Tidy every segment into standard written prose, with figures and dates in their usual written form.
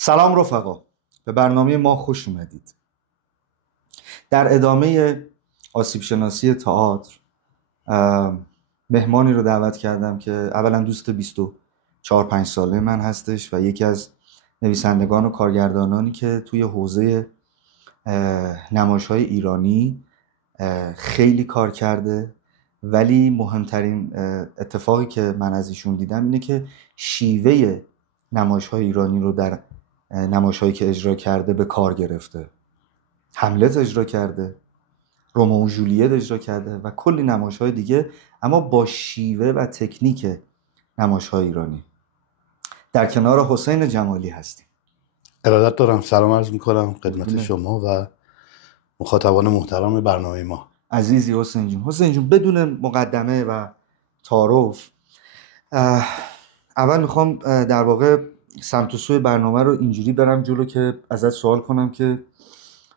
سلام رفقا، به برنامه ما خوش اومدید. در ادامه آسیب شناسی تئاتر مهمانی رو دعوت کردم که اولا دوست 24-5 ساله من هستش و یکی از نویسندگان و کارگردانانی که توی حوزه نمایش‌های ایرانی خیلی کار کرده، ولی مهمترین اتفاقی که من از ایشون دیدم اینه که شیوه نمایش‌های ایرانی رو در نمایش‌هایی که اجرا کرده به کار گرفته. هملت اجرا کرده، رومئو و جولیت اجرا کرده و کلی نمایش‌های دیگه، اما با شیوه و تکنیک نمایش‌های ایرانی. در کنار حسین جمالی هستیم. ارادت دارم، سلام عرض می‌کنم خدمت شما و مخاطبان محترم برنامه ما. عزیزی حسین جون بدون مقدمه و تعارف اول میخوام در واقع سمت و سوی برنامه رو اینجوری برم جلو که ازت سوال کنم که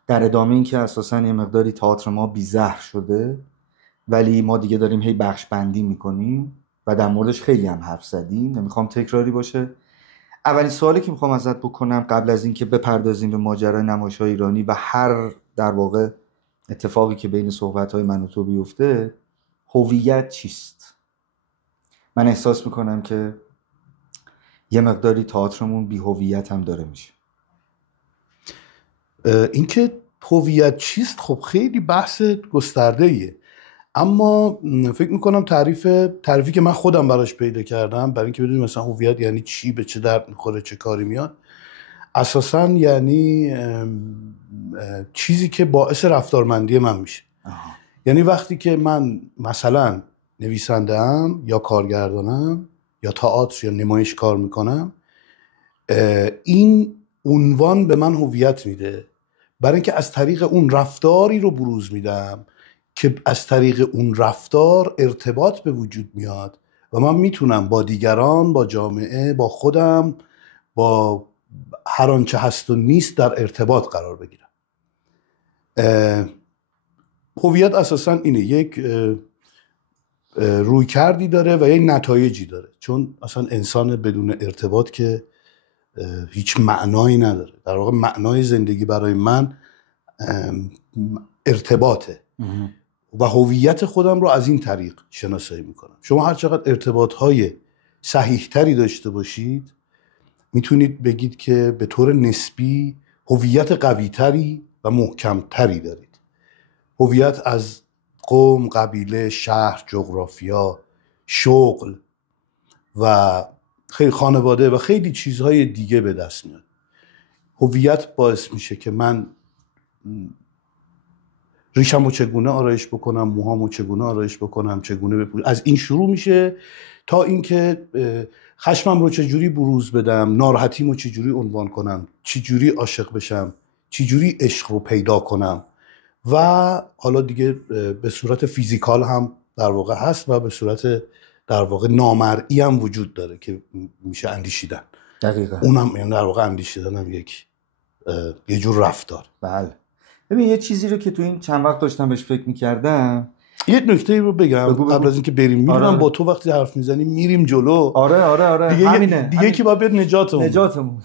در ادامه این که اساساً یه مقداری تئاتر ما بی‌زهر شده ولی ما دیگه داریم هی بخش بندی میکنیم و در موردش خیلی هم حرف زدیم، نمیخوام تکراری باشه. اولین سوالی که میخوام ازت بکنم قبل از این که بپردازیم به ماجرای نمایش‌های ایرانی و هر در واقع اتفاقی که بین صحبت‌های من و تو بیفته، هویت چیست؟ من احساس میکنم که یه مقداری تئاترمون بی هویت هم داره میشه. اینکه هویت چیست خب خیلی بحث گسترده‌ایه، اما فکر میکنم تعریفی که من خودم براش پیدا کردم برای اینکه بدونیم مثلا هویت یعنی چی، به چه درد میخوره، چه کاری میاد، اساساً یعنی چیزی که باعث رفتارمندی من میشه. یعنی وقتی که من مثلا نویسنده‌ام یا کارگردانم یا تئاتر یا نمایش کار میکنم، این عنوان به من هویت میده، برای اینکه از طریق اون رفتاری رو بروز میدم که از طریق اون رفتار ارتباط به وجود میاد و من میتونم با دیگران، با جامعه، با خودم، با هر آنچه هست و نیست در ارتباط قرار بگیرم. هویت اساساً اینه، یک روی کردی داره و یک نتایجی داره، چون اصلا انسان بدون ارتباط که هیچ معنایی نداره. در واقع معنای زندگی برای من ارتباطه و هویت خودم رو از این طریق شناسایی میکنم. شما هر چقدر ارتباطهای صحیح تری داشته باشید میتونید بگید که به طور نسبی هویت قوی تری و محکم تری دارید. هویت از قوم، قبیله، شهر، جغرافیا، شغل و خیلی خانواده و خیلی چیزهای دیگه به دست میاد. هویت باعث میشه که من ریشمو چگونه آرایش بکنم، موهامو چگونه آرایش بکنم، چگونه بپوشم. از این شروع میشه تا اینکه خشمم رو چجوری بروز بدم، ناراحتیمو چجوری عنوان کنم، چجوری عاشق بشم، چجوری عشق رو پیدا کنم و حالا دیگه به صورت فیزیکال هم در واقع هست و به صورت در واقع نامرئی هم وجود داره که میشه اندیشیدن. دقیقاً. اونم یعنی در واقع اندیشیدن هم یه جور رفتار. بله. ببین یه چیزی رو که تو این چند وقت داشتم بهش فکر می‌کردم، یه نکته رو بگم قبل از اینکه بریم. میدونم با تو وقتی حرف میزنیم میریم جلو. آره دیگه که باید بیاد نجاتمون.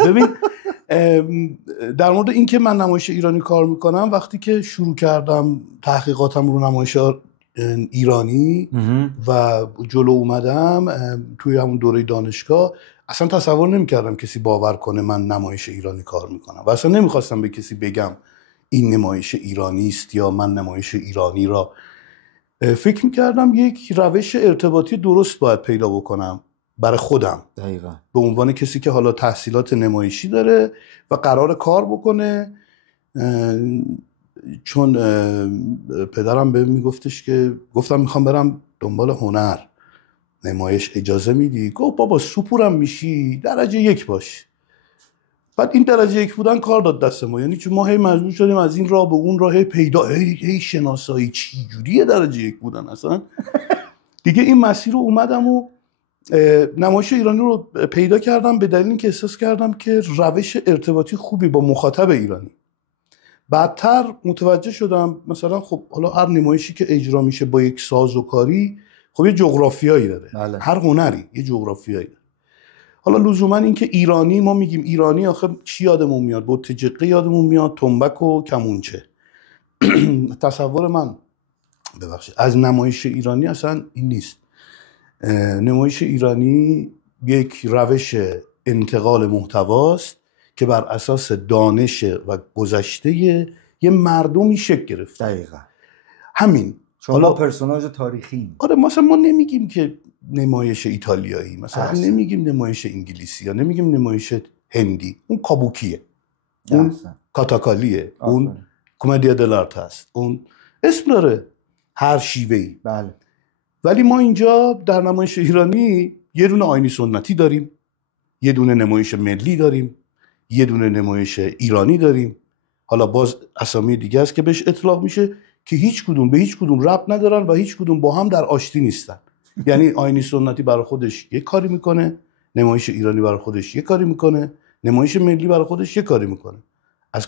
ببین در مورد این که من نمایش ایرانی کار میکنم، وقتی که شروع کردم تحقیقاتم رو نمایش ایرانی و جلو اومدم توی همون دوره دانشگاه، اصلا تصور نمیکردم کسی باور کنه من نمایش ایرانی کار میکنم و اصلا نمیخواستم به کسی بگم این نمایش ایرانی است یا من نمایش ایرانی را. فکر میکردم یک روش ارتباطی درست باید پیدا بکنم برای خودم. دقیقاً. به عنوان کسی که حالا تحصیلات نمایشی داره و قرار کار بکنه، چون پدرم بهم میگفتش که گفتم میخوام برم دنبال هنر، نمایش اجازه میدی؟ گفت بابا سوپورم میشی، درجه 1 باش. بعد این درجه 1 بودن کار داد دست ما، یعنی چون ما هی مجبور شدیم از این راه به اون راه هی شناسایی چی جوریه درجه 1 بودن. اصلا دیگه این مسیر رو اومدم و نمایش ایرانی رو پیدا کردم به دلیل اینکه احساس کردم که روش ارتباطی خوبی با مخاطب ایرانی. بعدتر متوجه شدم مثلا خب حالا هر نمایشی که اجرا میشه با یک سازوکاری خب یه جغرافیایی داره. بله. هر هنری یه جغرافیایی داره. حالا لزوما این که ایرانی، ما میگیم ایرانی، آخه چی یادمون میاد؟ بوتجقه یادمون میاد، تنبک و کمونچه. تصور من ببخشید از نمایش ایرانی اصلا این نیست. نمایش ایرانی یک روش انتقال محتواست که بر اساس دانش و گذشته یه مردمی شکل گرفت. دقیقاً همین. حالا پرسوناژ تاریخی. آره، مثلا ما نمیگیم که نمایش ایتالیایی، مثلا نمیگیم نمایش انگلیسی، یا نمیگیم نمایش هندی. اون کابوکیه، اون کاتاکالیه، اون کمدیا دلارت هست، اون اسم داره هر شیوهی. بله. ولی ما اینجا در نمایش ایرانی یه دونه آیینی سنتی داریم، یه دونه نمایش ملی داریم، یه دونه نمایش ایرانی داریم. حالا باز اسامی دیگه است که بهش اطلاق میشه که هیچ کدوم به هیچ کدوم ربط ندارن و هیچ کدوم با هم در آشتی نیستن. یعنی آیینی سنتی برای خودش یه کاری میکنه، نمایش ایرانی برای خودش یه کاری میکنه، نمایش ملی برای خودش یه کاری میکنه. از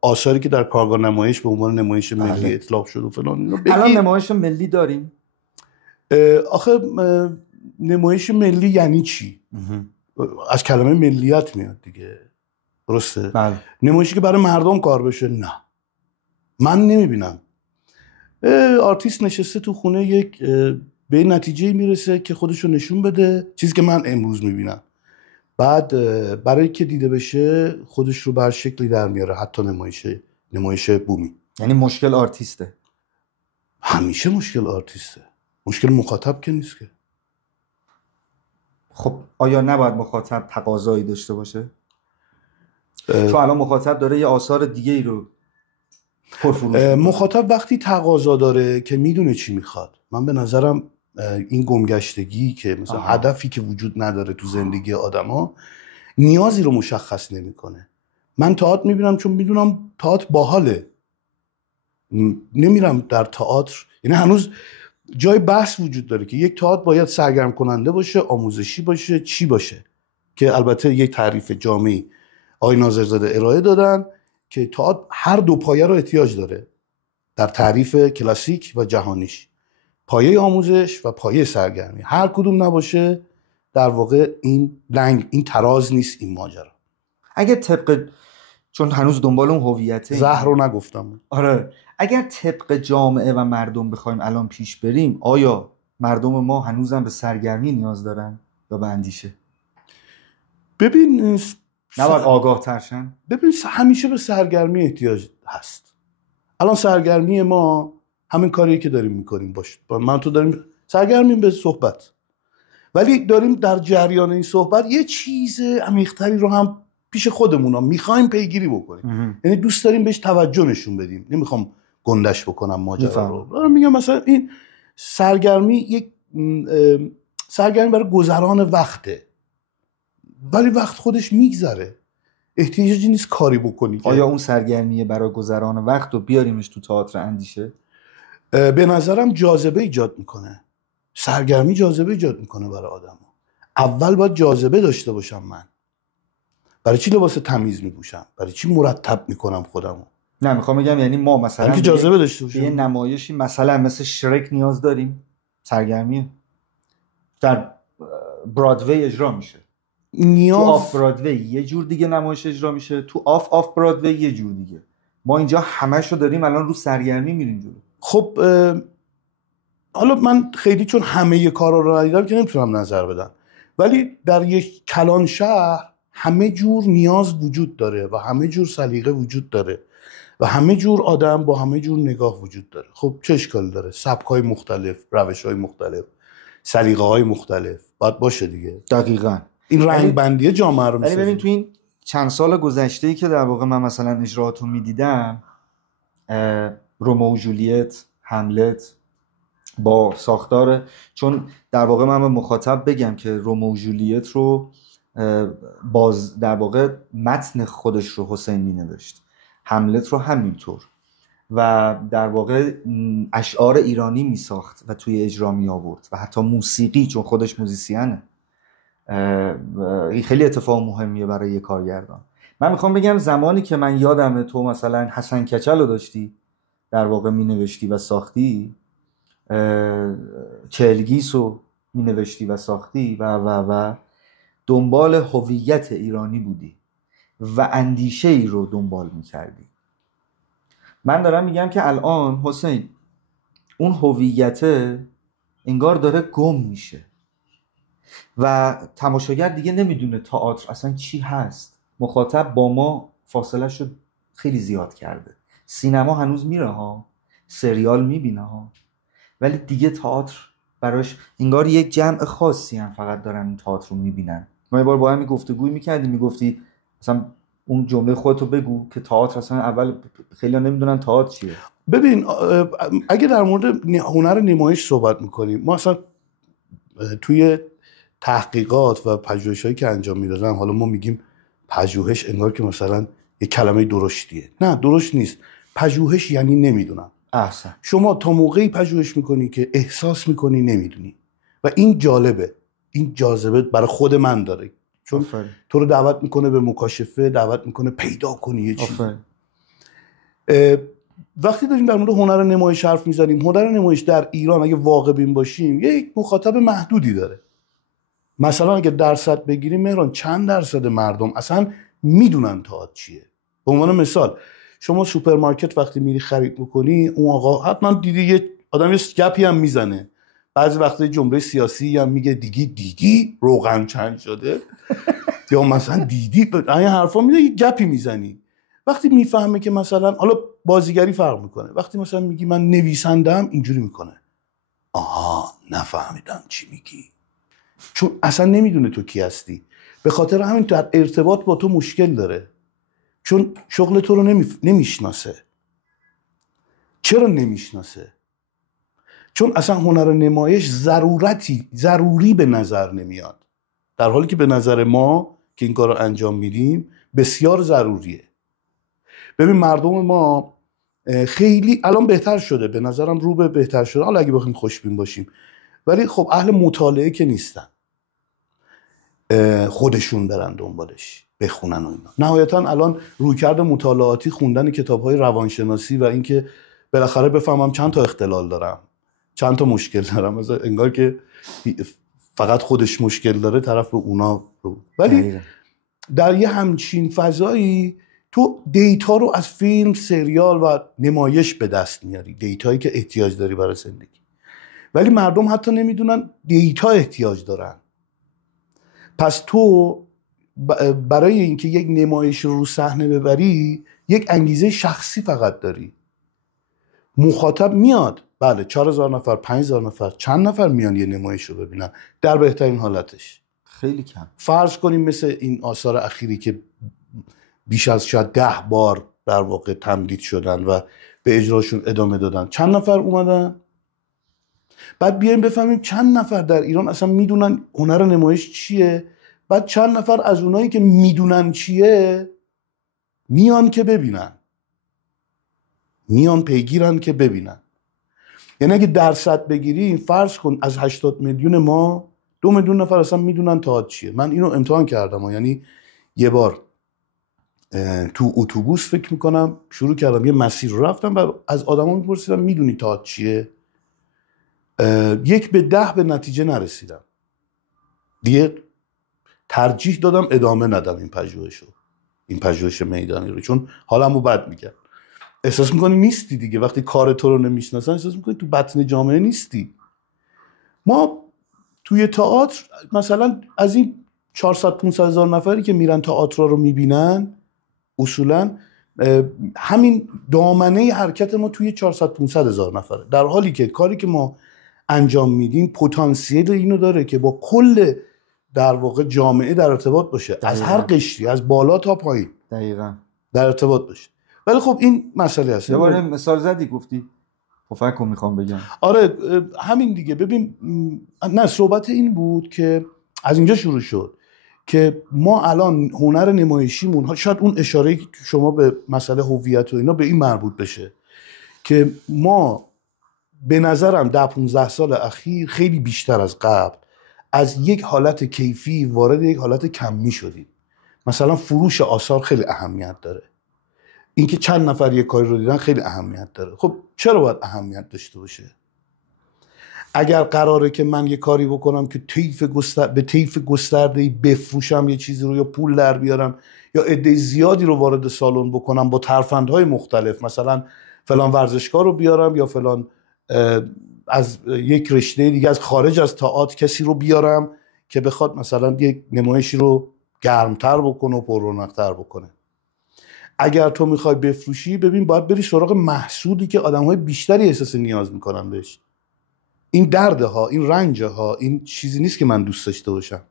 آثاری که در کارگاه نمایش به عنوان نمایش ملی اطلاق شد و فلان. الان نمایش ملی داریم. آخه نمایش ملی یعنی چی؟ از کلمه ملیت میاد دیگه، درسته؟ بله. نمایشی که برای مردم کار بشه، نه، من نمیبینم. آرتیست نشسته تو خونه یک به این نتیجه میرسه که خودشو نشون بده، چیزی که من امروز میبینم، بعد برای که دیده بشه خودش رو بر شکلی در میاره. حتی نمایش بومی. یعنی مشکل آرتیسته؟ همیشه مشکل آرتیسته، مشکل مخاطب که نیست که. خب آیا نباید مخاطب تقاضایی داشته باشه؟ چون الان مخاطب داره یه آثار دیگه ای رو پرفروش. مخاطب وقتی تقاضا داره که میدونه چی میخواد. من به نظرم این گمگشتگی که مثلا هدفی که وجود نداره تو زندگی آدما، نیازی رو مشخص نمیکنه. من تئاتر میبینم چون میدونم تئاتر باحاله. نمیرم در تئاتر، یعنی هنوز جای بحث وجود داره که یک تئاتر باید سرگرم کننده باشه، آموزشی باشه، چی باشه، که البته یک تعریف جامعی آقای ناظرزاده ارائه دادن که تئاتر هر دو پایه رو احتیاج داره در تعریف کلاسیک و جهانیش. پایه آموزش و پایه سرگرمی. هر کدوم نباشه در واقع این تراز نیست این ماجرا. اگه طبق، چون هنوز دنبال اون هویته، زهر رو نگفتم. آره، اگر طبق جامعه و مردم بخوایم الان پیش بریم، آیا مردم ما هنوزم به سرگرمی نیاز دارن یا به اندیشه؟ ببین نباید آگاه ترشن؟ ببین همیشه به سرگرمی احتیاج هست. الان سرگرمی ما همین کاریه که داریم میکنیم باشه. من تو داریم سرگرمیم به صحبت، ولی داریم در جریان این صحبت یه چیز عمیق‌تری رو هم پیش خودمون هم میخوایم پیگیری بکنیم. یعنی دوست داریم بهش توجه نشون بدیم. نمیخوام گندش بکنم ماجرا رو. میگم مثلا این سرگرمی سرگرمی برای گذران وقته، ولی وقت خودش میگذره، احتیاجی نیست کاری بکنی. آیا اون سرگرمیه برای گذران وقت رو بیاریمش تو تئاتر اندیشه؟ به نظرم جاذبه ایجاد میکنه. سرگرمی جاذبه ایجاد میکنه برای آدم. اول باید جاذبه داشته باشم. من برای چی لباس تمیز میپوشم؟ برای چی مرتب میکنم خودمو؟ نه، میخوام بگم یعنی ما مثلا جاذبه داشته باشیم. یه نمایشی مثلا مثل شرک نیاز داریم. سرگرمی در برادوی اجرا میشه، تو آف برادوی یه جور دیگه نمایش اجرا میشه، تو آف برادوی یه جور دیگه. ما اینجا همشو داریم الان رو سرگرمی میریم جلو. خب حالا من خیلی چون همه کارا رو ندیدم که نمیتونم نظر بدم، ولی در یک کلان شهر همه جور نیاز وجود داره و همه جور سلیقه وجود داره و همه جور آدم با همه جور نگاه وجود داره. خب چه اشکالی داره؟ سبک‌های مختلف، روش‌های مختلف، سلیقه‌های مختلف باید باشه دیگه. دقیقاً این رنگ بندی جامعه رو می‌سازه. ببین تو این چند سال گذشته‌ای که در واقع من مثلا اجراهاتو می‌دیدم، رومئو و جولیت، هملت، با ساختار، چون در واقع من به مخاطب بگم که رومئو و جولیت رو باز در واقع متن خودش رو حسین مینوشت، هملت رو همینطور، و در واقع اشعار ایرانی می ساخت و توی اجرا می آورد و حتی موسیقی، چون خودش موزیسینه. این خیلی اتفاق مهمیه برای یه کارگردان. من میخوام بگم زمانی که من یادمه تو مثلا حسن کچل رو داشتی در واقع می نوشتی و ساختی، چهلگیس رو می نوشتی و ساختی و دنبال هویت ایرانی بودی و اندیشه ای رو دنبال میکردی. من دارم میگم که الان حسین اون هویت انگار داره گم میشه و تماشاگر دیگه نمیدونه تئاتر اصلا چی هست. مخاطب با ما فاصله شو خیلی زیاد کرده. سینما هنوز میره ها، سریال میبینه ها، ولی دیگه تئاتر براش انگار یک جمع خاصی هم فقط دارن این تئاتر رو میبینن. ما یه بار با هم گفتگوی میکردیم، میگفتی مثلا اون جمله خودتو بگو که تئاتر اصلا اول خیلی نمیدونن تئاتر چیه. ببین اگه در مورد هنر نمایش صحبت میکنیم، ما اصلا توی تحقیقات و پژوهش‌هایی که انجام میدادن، حالا ما میگیم پژوهش انگار که مثلا یه کلمه درشتیه. نه، درشت نیست. پژوهش یعنی نمیدونم. احسن. شما تا موقعی پژوهش میکنی که احساس میکنی نمیدونی و این جالبه، این جاذبه برای خود من داره، چون تو رو دعوت میکنه به مکاشفه، دعوت میکنه پیدا کنی یه چیزی. وقتی داریم در مورد هنر نمایش حرف میزنیم، هنر نمایش در ایران اگه واقع بین باشیم یک مخاطب محدودی داره. مثلا اگه درصد بگیریم مهران، چند درصد مردم اصلا میدونن تئاتر چیه؟ به عنوان مثال شما سوپرمارکت وقتی میری خرید میکنی، اون آقا حتما دیدی یه آدم یه گپی هم میزنه، بعضی وقتا جمله سیاسی هم میگه دیدی روغن چند شده یا مثلا دیدی این حرفا میگه، یه گپی میزنی. وقتی میفهمه که مثلا حالا بازیگری فرق میکنه، وقتی مثلا میگی من نویسندم، اینجوری میکنه آها نفهمیدم چی میگی، چون اصلا نمیدونه تو کی هستی. به خاطر همین در ارتباط با تو مشکل داره، چون شغل تو رو نمیشناسه. چرا نمیشناسه؟ چون اصلا هنر نمایش ضروری به نظر نمیاد، در حالی که به نظر ما که این کار رو انجام میدیم بسیار ضروریه. ببین مردم ما خیلی الان بهتر شده، به نظرم رو به بهتر شده، حالا اگه بخوایم خوشبین باشیم، ولی خب اهل مطالعه که نیستن خودشون برن دنبالش بخونن و اینا. نهایتا الان رویکرد مطالعاتی خوندن کتاب‌های روانشناسی و اینکه بالاخره بفهمم چند تا اختلال دارم، چند تا مشکل دارم، مثلا انگار که فقط خودش مشکل داره طرف به اونا رو. ولی در یه همچین فضایی تو دیتا رو از فیلم، سریال و نمایش به دست میاری، دیتایی که احتیاج داری برای زندگی. ولی مردم حتی نمیدونن دیتا احتیاج دارن. پس تو برای اینکه یک نمایش رو صحنه ببری یک انگیزه شخصی فقط داری. مخاطب میاد، بله 4000 نفر، 5000 نفر، چند نفر میان یه نمایش رو ببینن در بهترین حالتش. خیلی کم. فرض کنیم مثل این آثار اخیری که بیش از شاید 10 بار در واقع تمدید شدن و به اجراشون ادامه دادن، چند نفر اومدن؟ بعد بیایم بفهمیم چند نفر در ایران اصلا میدونن هنر نمایش چیه، بعد چند نفر از اونایی که میدونن چیه میان که ببینن، میان پیگیرن که ببینن. یعنی اگه درصد بگیریم، فرض کن از 80 میلیون ما 2 میلیون نفر اصلا میدونن تئاتر چیه. من اینو امتحان کردم، یعنی یه بار تو اتوبوس فکر میکنم شروع کردم یه مسیر رو رفتم و از آدما میپرسیدم میدونی تئاتر چیه؟ 1 به 10 به نتیجه نرسیدم. دیگه ترجیح دادم ادامه ندم این پژوهش میدانی رو، چون حالمو بد میکرد. احساس میکنی نیستی دیگه، وقتی کار تو رو نمیشناسن احساس میکنی تو بطن جامعه نیستی. ما توی تئاتر مثلا از این 400-500 هزار نفری که میرن تئاتر رو میبینن، اصولا همین دامنه حرکت ما توی 400-500 هزار نفره، در حالی که کاری که ما انجام میدیم پتانسیل اینو داره که با کل در واقع جامعه در ارتباط باشه. دقیقا. از هر قشری، از بالا تا پایین دقیقاً در ارتباط باشه. ولی خب این مسئله هست. یه بار مثال زدی گفتی فکر میخوام بگم. آره همین دیگه. ببین نه، صحبت این بود که از اینجا شروع شد که ما الان هنر نمایشیمون، شاید اون اشاره که شما به مسئله هویت و اینا به این مربوط بشه که ما به نظرم 10-15 سال اخیر خیلی بیشتر از قبل از یک حالت کیفی وارد یک حالت کمی شدیم. مثلا فروش آثار خیلی اهمیت داره، اینکه چند نفر یک کاری رو دیدن خیلی اهمیت داره. خب چرا باید اهمیت داشته باشه؟ اگر قراره که من یه کاری بکنم که به طیف گسترده‌ای بفروشم یه چیزی رو، یا پول در بیارم، یا عده زیادی رو وارد سالن بکنم با ترفندهای مختلف، مثلا فلان ورزشکار رو بیارم، یا فلان از یک رشته دیگه از خارج از تئاتر کسی رو بیارم که بخواد مثلا یک نمایشی رو گرمتر بکنه و پررونق‌تر بکنه. اگر تو میخوای بفروشی، ببین باید بری سراغ محصولی که آدم‌های بیشتری احساس نیاز میکنن بهش. این درده ها، این رنجه ها، این چیزی نیست که من دوست داشته باشم.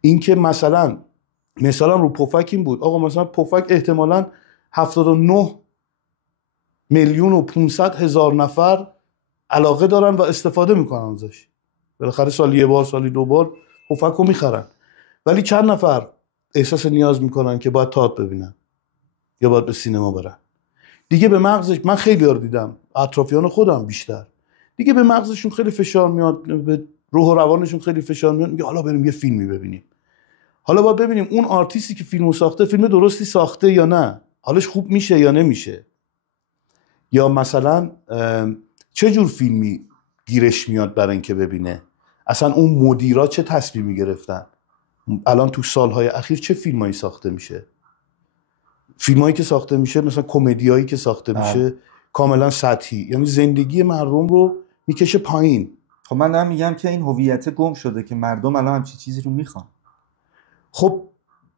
این که مثلا رو پفک این بود، آقا مثلا پفک احتمالاً 79 میلیون و 500 هزار نفر علاقه دارن و استفاده میکنن ازش، بالاخره سالی یه بار، سالی دو بار پفک رو میخرن، ولی چند نفر احساس نیاز میکنن که باید تئاتر ببینن یا باید به سینما برن؟ دیگه به مغزش، من خیلی رو دیدم، اطرافیان خودم بیشتر، دیگه به مغزشون خیلی فشار میاد، به روح و روانشون خیلی فشار میاد، میگه حالا بریم یه فیلمی ببینیم، حالا باید ببینیم اون آرتیستی که فیلمو ساخته فیلم درستی ساخته یا نه، حالش خوب میشه یا نمیشه، یا مثلا چه جور فیلمی گیرش میاد برای اینکه ببینه، اصلا اون مدیرا چه تصمیمی گرفتن، الان تو سالهای اخیر چه فیلمایی ساخته میشه، فیلمایی که ساخته میشه مثلا کمدیایی که ساخته میشه کاملا سطحی، یعنی زندگی مردم رو میکشه پایین. خب من دارم میگم که این هویت گم شده که مردم الان همچین چیزی رو میخوان. خب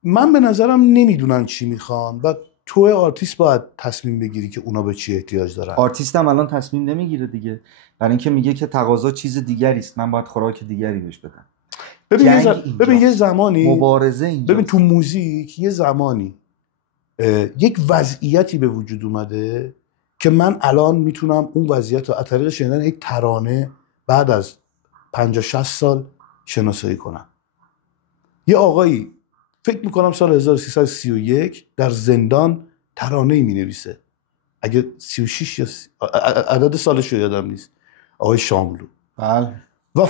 من به نظرم نمیدونن چی میخوان و تو آرتیست باید تصمیم بگیری که اونا به چی احتیاج دارن. آرتیست هم الان تصمیم نمیگیره دیگه، برای اینکه میگه که تقاضا چیز دیگری است، من باید خوراک دیگری بهش بدم. ببین یه زمانی مبارزه اینجاست. ببین تو موزیک یه زمانی یک وضعیتی به وجود اومده که من الان میتونم اون وضعیت رو از طریق شنیدن یک ترانه بعد از 50-60 سال شناسایی کنم. یه آقایی فکر میکنم سال 1331 در زندان ترانه‌ای مینویسه، اگه 36 یا عدد سالش رو یادم نیست، آقای شاملو. بله. و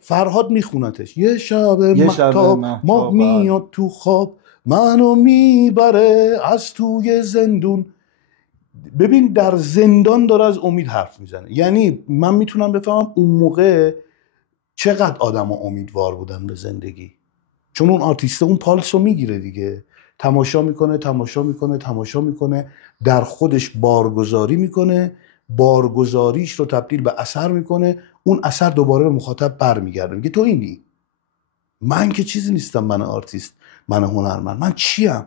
فرهاد میخونتش، یه شب مهتاب ماه میاد تو خواب منو میبره از توی زندون. ببین در زندان داره از امید حرف میزنه، یعنی من میتونم بفهمم اون موقع چقدر آدم امیدوار بودن به زندگی، چون اون آرتیسته اون پالس رو میگیره دیگه، تماشا میکنه، در خودش بارگذاری میکنه، بارگذاریش رو تبدیل به اثر میکنه، اون اثر دوباره به مخاطب برمیگرده، میگه تو اینی، من که چیزی نیستم، من آرتیست، من هنرمند، من چیم؟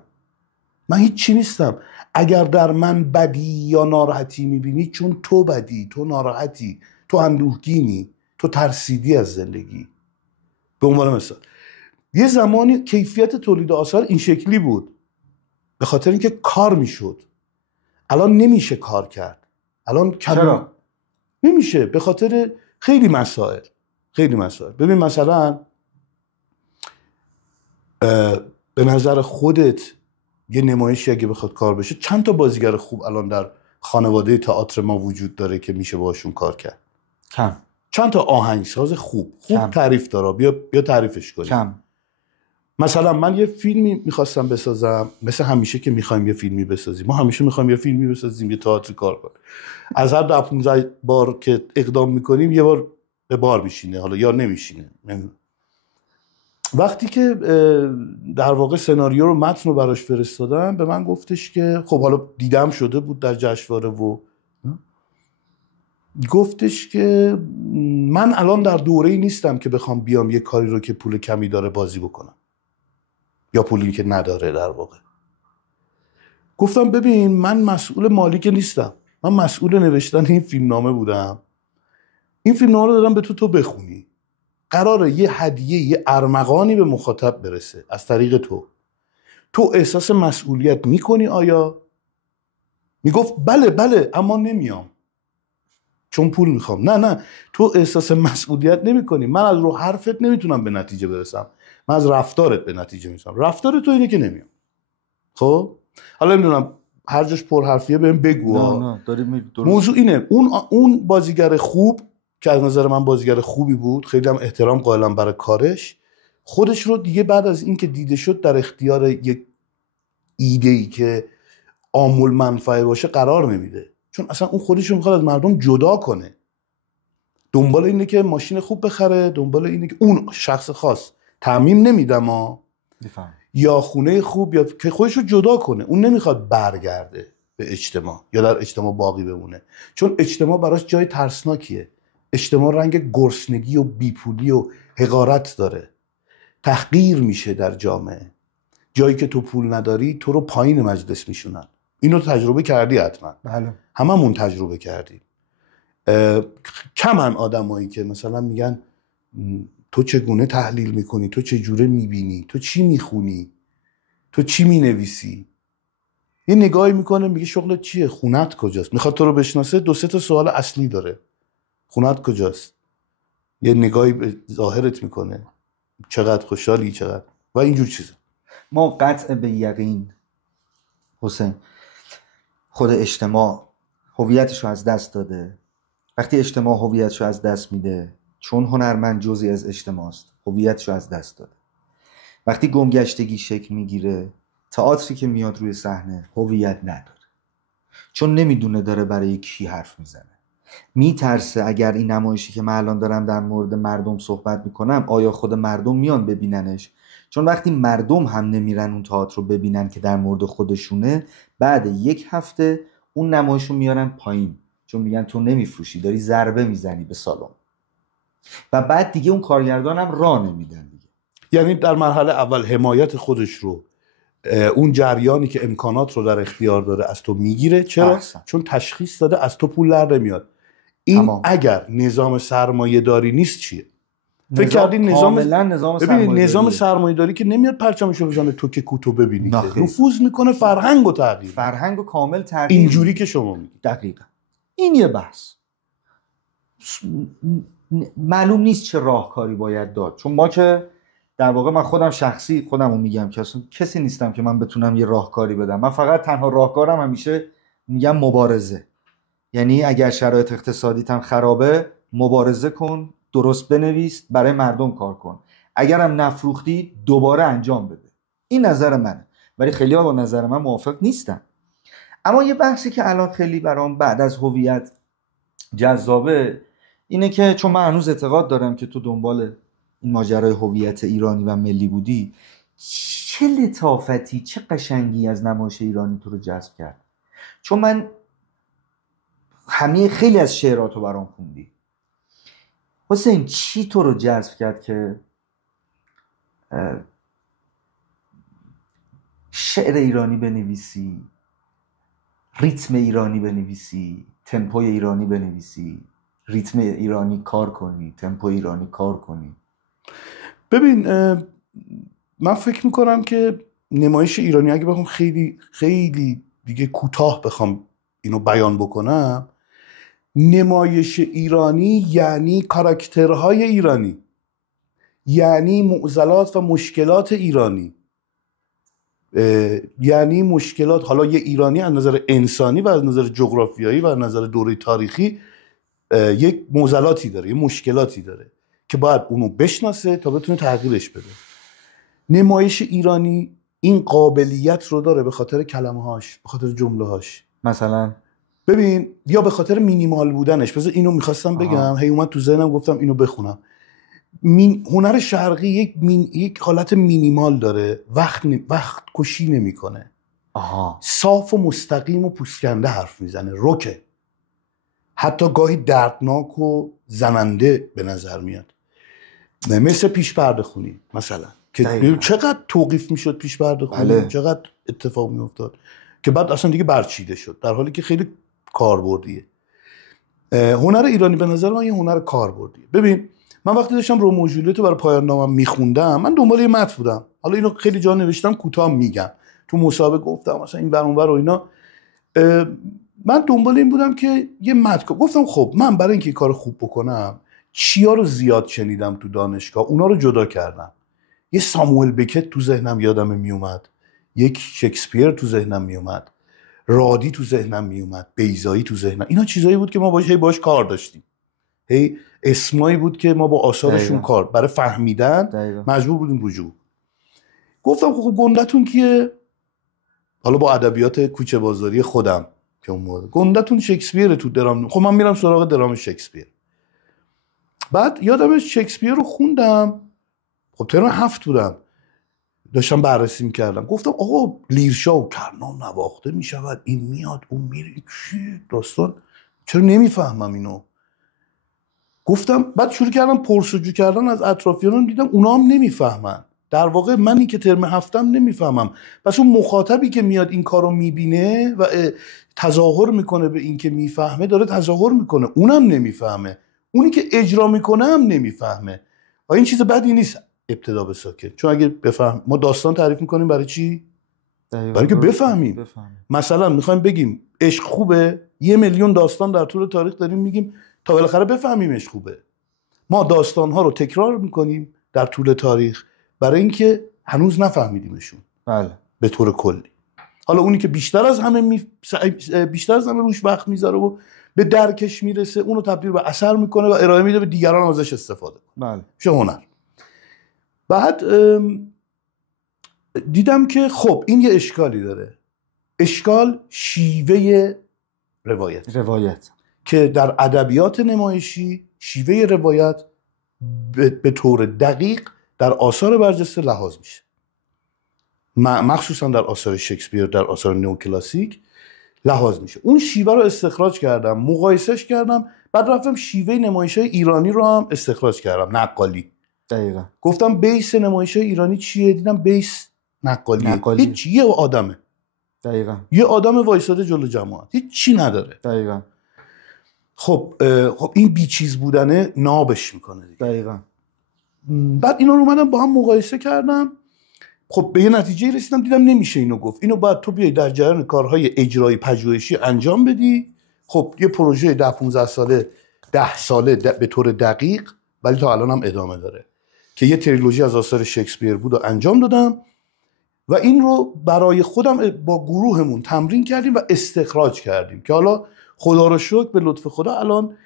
من هیچ چی نیستم. اگر در من بدی یا ناراحتی میبینی، چون تو بدی، تو ناراحتی، تو اندوهگینی، تو ترسیدی از زندگی. به عنوان مثال یه زمانی کیفیت تولید آثار این شکلی بود به خاطر اینکه کار میشد، الان نمیشه کار کرد. الان چرا؟ نمیشه به خاطر خیلی مسائل. ببین مثلا به نظر خودت یه نمایشی اگه بخواد کار بشه، چند تا بازیگر خوب الان در خانواده تئاتر ما وجود داره که میشه باشون کار کرد؟ کم. چند تا آهنگساز خوب تعریف داره، بیا تعریفش کنیم. کم. مثلا من یه فیلمی میخواستم بسازم، مثل همیشه که میخوایم یه فیلمی بسازیم، ما همیشه میخوایم یه فیلمی بسازیم، یه تئاتر کار کنیم، از هر 10-15 بار که اقدام میکنیم یه بار به بار میشینه، حالا یا نمیشینه. وقتی که در واقع سناریو رو، متن رو براش فرستادم، به من گفتش که خب حالا دیدم شده بود در جشنواره و گفتش که من الان در دوره‌ای نیستم که بخوام بیام یه کاری رو که پول کمی داره بازی بکنم یا پولی که نداره. در واقع گفتم ببین من مسئول مالی که نیستم، من مسئول نوشتن این فیلمنامه بودم، این فیلمنامه رو دادم به تو بخونی، قراره یه هدیه، یه ارمغانی به مخاطب برسه از طریق تو احساس مسئولیت میکنی آیا؟ میگفت بله اما نمیام چون پول میخوام. نه تو احساس مسئولیت نمیکنی، من از رو حرفت نمیتونم به نتیجه برسم، من از رفتارت به نتیجه میرسم، رفتار تو اینه که نمیام. خب حالا نمیدونم هر جاش پر حرفیه بهم بگو. نه موضوع اینه، اون بازیگر خوب که از نظر من بازیگر خوبی بود، خیلی هم احترام قائلم برای کارش، خودش رو دیگه بعد از این که دیده شد در اختیار یک ایده‌ای که عامل منفعه باشه قرار نمیده، چون اصلا اون خودش رو میخواد از مردم جدا کنه. دنبال اینه که ماشین خوب بخره، دنبال اینه که اون شخص خاص تعمیم نمیدم یا خونه خوب یا که خودش رو جدا کنه، اون نمیخواد برگرده به اجتماع یا در اجتماع باقی بمونه، چون اجتماع براش جای ترسناکیه. اجتماع رنگ گرسنگی و بیپولی و حقارت داره، تحقیر میشه در جامعه. جایی که تو پول نداری تو رو پایین مجلس میشونن. اینو تجربه کردی حتما. بله. هممون تجربه کردیم. کمن آدمایی که مثلا میگن تو چگونه تحلیل میکنی، تو چجوره میبینی، تو چی میخونی، تو چی مینویسی. یه نگاهی میکنه میگه شغلت چیه، خونت کجاست، میخواد تو رو بشناسه. 2-3 تا سوال اصلی داره. خونت کجاست، یه نگاهی به ظاهرت میکنه، چقدر خوشحالی، چقدر، و اینجور چیزا. ما قطع به یقین حسین خود اجتماع هویتش رو از دست داده. وقتی اجتماع هویتش رو از دست میده، چون هنرمند جزئی از اجتماع است، هویتش رو از دست داده. وقتی گمگشتگی شکل میگیره، تئاتری که میاد روی صحنه هویت نداره، چون نمیدونه داره برای کی حرف میزنه. میترسه اگر این نمایشی که من الان دارم در مورد مردم صحبت میکنم، آیا خود مردم میان ببیننش؟ چون وقتی مردم هم نمیرن اون تئاتر رو ببینن که در مورد خودشونه، بعد 1 هفته اون نمایش رو میارن پایین، چون میگن تو نمیفروشی، داری ضربه میزنی به سالن. و بعد دیگه اون کارگردان هم راه نمیدن دیگه. یعنی در مرحله اول حمایت خودش رو، اون جریانی که امکانات رو در اختیار داره از تو میگیره. چرا؟ احسن. چون تشخیص داده از تو پول در نمیاد. این تمام. اگر نظام سرمایه داری نیست چیه؟ فکر کردی نظام سرمایه داری که نمیاد پرچمشو بزنه تو که کوتو ببینی، که نفوذ میکنه فرهنگو تغییر، فرهنگو کامل تغییر، اینجوری که شما میگی. دقیقاً این یه بحث. معلوم نیست چه راهکاری باید داد، چون ما که در واقع، من خودم شخصی خودمو میگم که اصلا کسی نیستم که من بتونم یه راهکاری بدم. من فقط تنها راهکارم همیشه میگم مبارزه. یعنی اگر شرایط اقتصادیت هم خرابه، مبارزه کن، درست بنویس، برای مردم کار کن. اگرم نفروختی دوباره انجام بده. این نظر منه، ولی خیلی ها با نظر من موافق نیستن. اما یه بحثی که الان خیلی برام بعد از هویت جذابه اینه که چون من هنوز اعتقاد دارم که تو دنبال این ماجرای هویت ایرانی و ملی بودی، چه لطافتی، چه قشنگی از نمایش ایرانی تو رو جذب کرد. چون من خیلی از شعراتو برام خوندی حسین، چی تو رو جذب کرد که شعر ایرانی بنویسی، ریتم ایرانی بنویسی، تمپوی ایرانی بنویسی، ریتم ایرانی کار کنی، تمپو ایرانی کار کنی؟ ببین، من فکر میکنم که نمایش ایرانی، اگه بخوام خیلی خیلی دیگه کوتاه بخوام اینو بیان بکنم، نمایش ایرانی یعنی کاراکترهای ایرانی، یعنی معضلات و مشکلات ایرانی، یعنی مشکلات، حالا یه ایرانی از نظر انسانی و از نظر جغرافیایی و از نظر دوره تاریخی یک معضلاتی داره، یه مشکلاتی داره که باید اونو بشناسه تا بتونه تغییرش بده. نمایش ایرانی این قابلیت رو داره به خاطر کلمه‌هاش، به خاطر جمله‌هاش. مثلا ببین، یا به خاطر مینیمال بودنش. بذار اینو میخواستم بگم، هی اومد تو ذهنم گفتم اینو بخونم. هنر شرقی یک حالت مینیمال داره، وقت کشی نمیکنه. صاف و مستقیم و پوسکنده حرف میزنه، رکه، حتی گاهی دردناک و زننده به نظر میاد. مثل پیش پرده خونی مثلا، که چقدر توقیف میشد پیش پرده خونی، چقدر اتفاق میافتاد که بعد اصلا دیگه برچیده شد، در حالی که خیلی کاربردیه. هنر ایرانی به نظر من یه هنر کاربردیه. ببین، من وقتی داشتم رومئو و جولیت رو برای پایان نامم میخوندم، من دنبال یه متن بودم. حالا اینو خیلی جا نوشتم، کوتاه میگم، تو مسابقه گفتم مثلا این ور اون ور و اینا. من دنبال این بودم که یه متن، گفتم خب من برای اینکه کار خوب بکنم، چیا رو زیاد شنیدم تو دانشگاه، اونا رو جدا کردم. یه ساموئل بکت تو ذهنم یادم میومد، یک شکسپیر تو ذهنم میومد، رادی تو ذهنم میومد، بیضایی تو ذهنم. اینا چیزایی بود که ما باش کار داشتیم. اسمایی بود که ما با آثارشون کار، برای فهمیدن مجبور بودیم رجوع. گفتم خب گندتون کیه؟ حالا با ادبیات کوچه بازاری خودم که اون موقع گندتون شکسپیر تو درام. خب من میرم سراغ درام شکسپیر. بعد یادم شکسپیر رو خوندم، خب ترم 7 بودم، داشتم بررسی میکردم، گفتم آقا لیرشا و کرنان نواخته میشود، این میاد اون میره، چیه داستان، چرا نمیفهمم اینو. گفتم بعد شروع کردم پرسجو کردن از اطرافیانم، دیدم اونا هم نمیفهمن. در واقع منی که ترم 7م نمیفهمم، پس اون مخاطبی که میاد این کارو میبینه و تظاهر میکنه به این که میفهمه داره تظاهر میکنه، اونم نمیفهمه، اونی که اجرا میکنه هم نمیفهمه. و این چیز بدی نیست ابتدا به ساکت، چون اگه بفهم ما داستان تعریف میکنیم برای چی؟ برای که بفهمیم. مثلا میخوایم بگیم عشق خوبه، 1,000,000 داستان در طول تاریخ داریم میگیم تا بالاخره بفهمیم عشق خوبه. ما داستانها رو تکرار میکنیم در طول تاریخ برای اینکه هنوز نفهمیدیمشون. بله. به طور کلی. حالا اونی که بیشتر از همه روش وقت میذاره و به درکش میرسه، اونو تبدیل به اثر میکنه و ارائه میده به دیگران ازش استفاده کنه. بله. میشه هنر. بعد دیدم که خب این یه اشکالی داره. اشکال شیوه روایت که در ادبیات نمایشی شیوه روایت به طور دقیق در آثار برجسته لحاظ میشه، مخصوصا در آثار شکسپیر، در آثار نئوکلاسیک لحاظ میشه. اون شیوه رو استخراج کردم، مقایسهش کردم، بعد رفتم شیوه نمایش‌های ایرانی رو هم استخراج کردم، نقالی. دقیقاً. گفتم بیس نمایش‌های ایرانی چیه؟ دیدم بیس نقالیه. هیچ، یه آدمه. دقیقاً. یه آدم وایساده جلو جماعت، هیچ چی نداره. دقیقاً. خب این بیچیز بودنه نابش میکنه دیگه. دقیقاً. بعد اینا رو اومدم با هم مقایسه کردم، خب به یه نتیجه رسیدم، دیدم نمیشه اینو گفت، اینو باید تو بیای در جریان کارهای اجرایی پژوهشی انجام بدی. خب یه پروژه 10-15 ساله 10 ساله به طور دقیق، ولی تا الان هم ادامه داره، که یه تریلوژی از آثار شکسپیر بود و انجام دادم و این رو برای خودم با گروهمون تمرین کردیم و استخراج کردیم که حالا خدا رو شکر به لطف خدا الان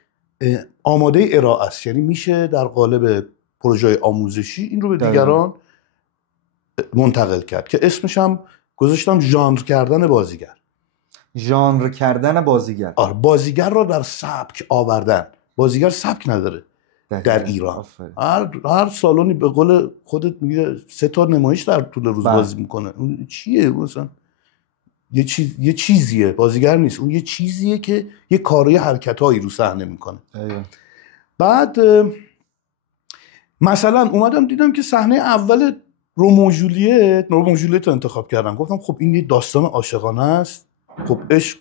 آماده ارائه است، یعنی میشه در قالب پروژه آموزشی این رو به دیگران منتقل کرد که اسمش هم گذاشتم ژانر کردن بازیگر. ژانر کردن بازیگر. آره، بازیگر را در سبک آوردن. بازیگر سبک نداره در ایران. هر سالونی به قول خودت میگه 3 تا نمایش در طول روز بازی میکنه. اون چیه مثلا؟ یه چیزیه، بازیگر نیست، اون یه چیزیه که یه کاری حرکتایی رو صحنه میکنه. بعد مثلا اومدم دیدم که صحنه اول رومئو جولیت رو انتخاب کردم. گفتم خب این یه داستان عاشقانه است. خب عشق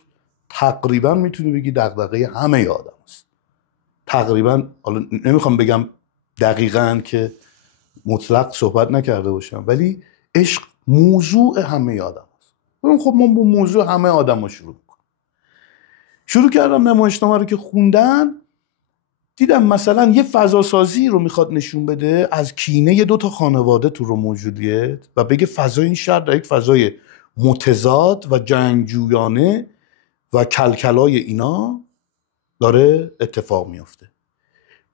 تقریبا میتونی بگی دغدغه همه آدم است. تقریبا، حالا نمیخوام بگم دقیقاً که مطلق صحبت نکرده باشم، ولی عشق موضوع همه آدم است. خب ما با موضوع همه آدم ها شروع کردم نمایشنامه رو که خوندن، دیدم مثلا یه فضاسازی رو میخواد نشون بده از کینه 2 تا خانواده تو رومئو جولیت و بگه فضای این شهر در یک فضای متضاد و جنگجویانه و کلکلای اینا داره اتفاق میفته.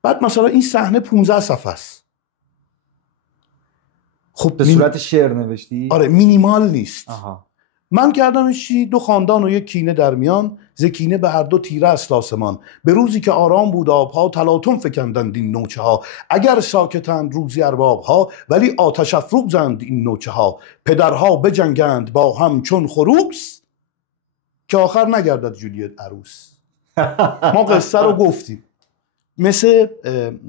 بعد مثلا این صحنه 15 صفحه است. خب به صورت شعر نوشتی؟ آره، مینیمال نیست. آها. من کردمش چی؟ 2 خاندان و یک کینه در میان، ز کینه به هر 2 تیره است آسمان. به روزی که آرام بود آبها، تلاطم فکندند این نوچه ها. اگر ساکتند روزی اربابها، ولی آتش افروزند این نوچه ها. پدرها بجنگند با هم چون خروس، که آخر نگردد جولیت عروس. ما قصه رو گفتیم، مثل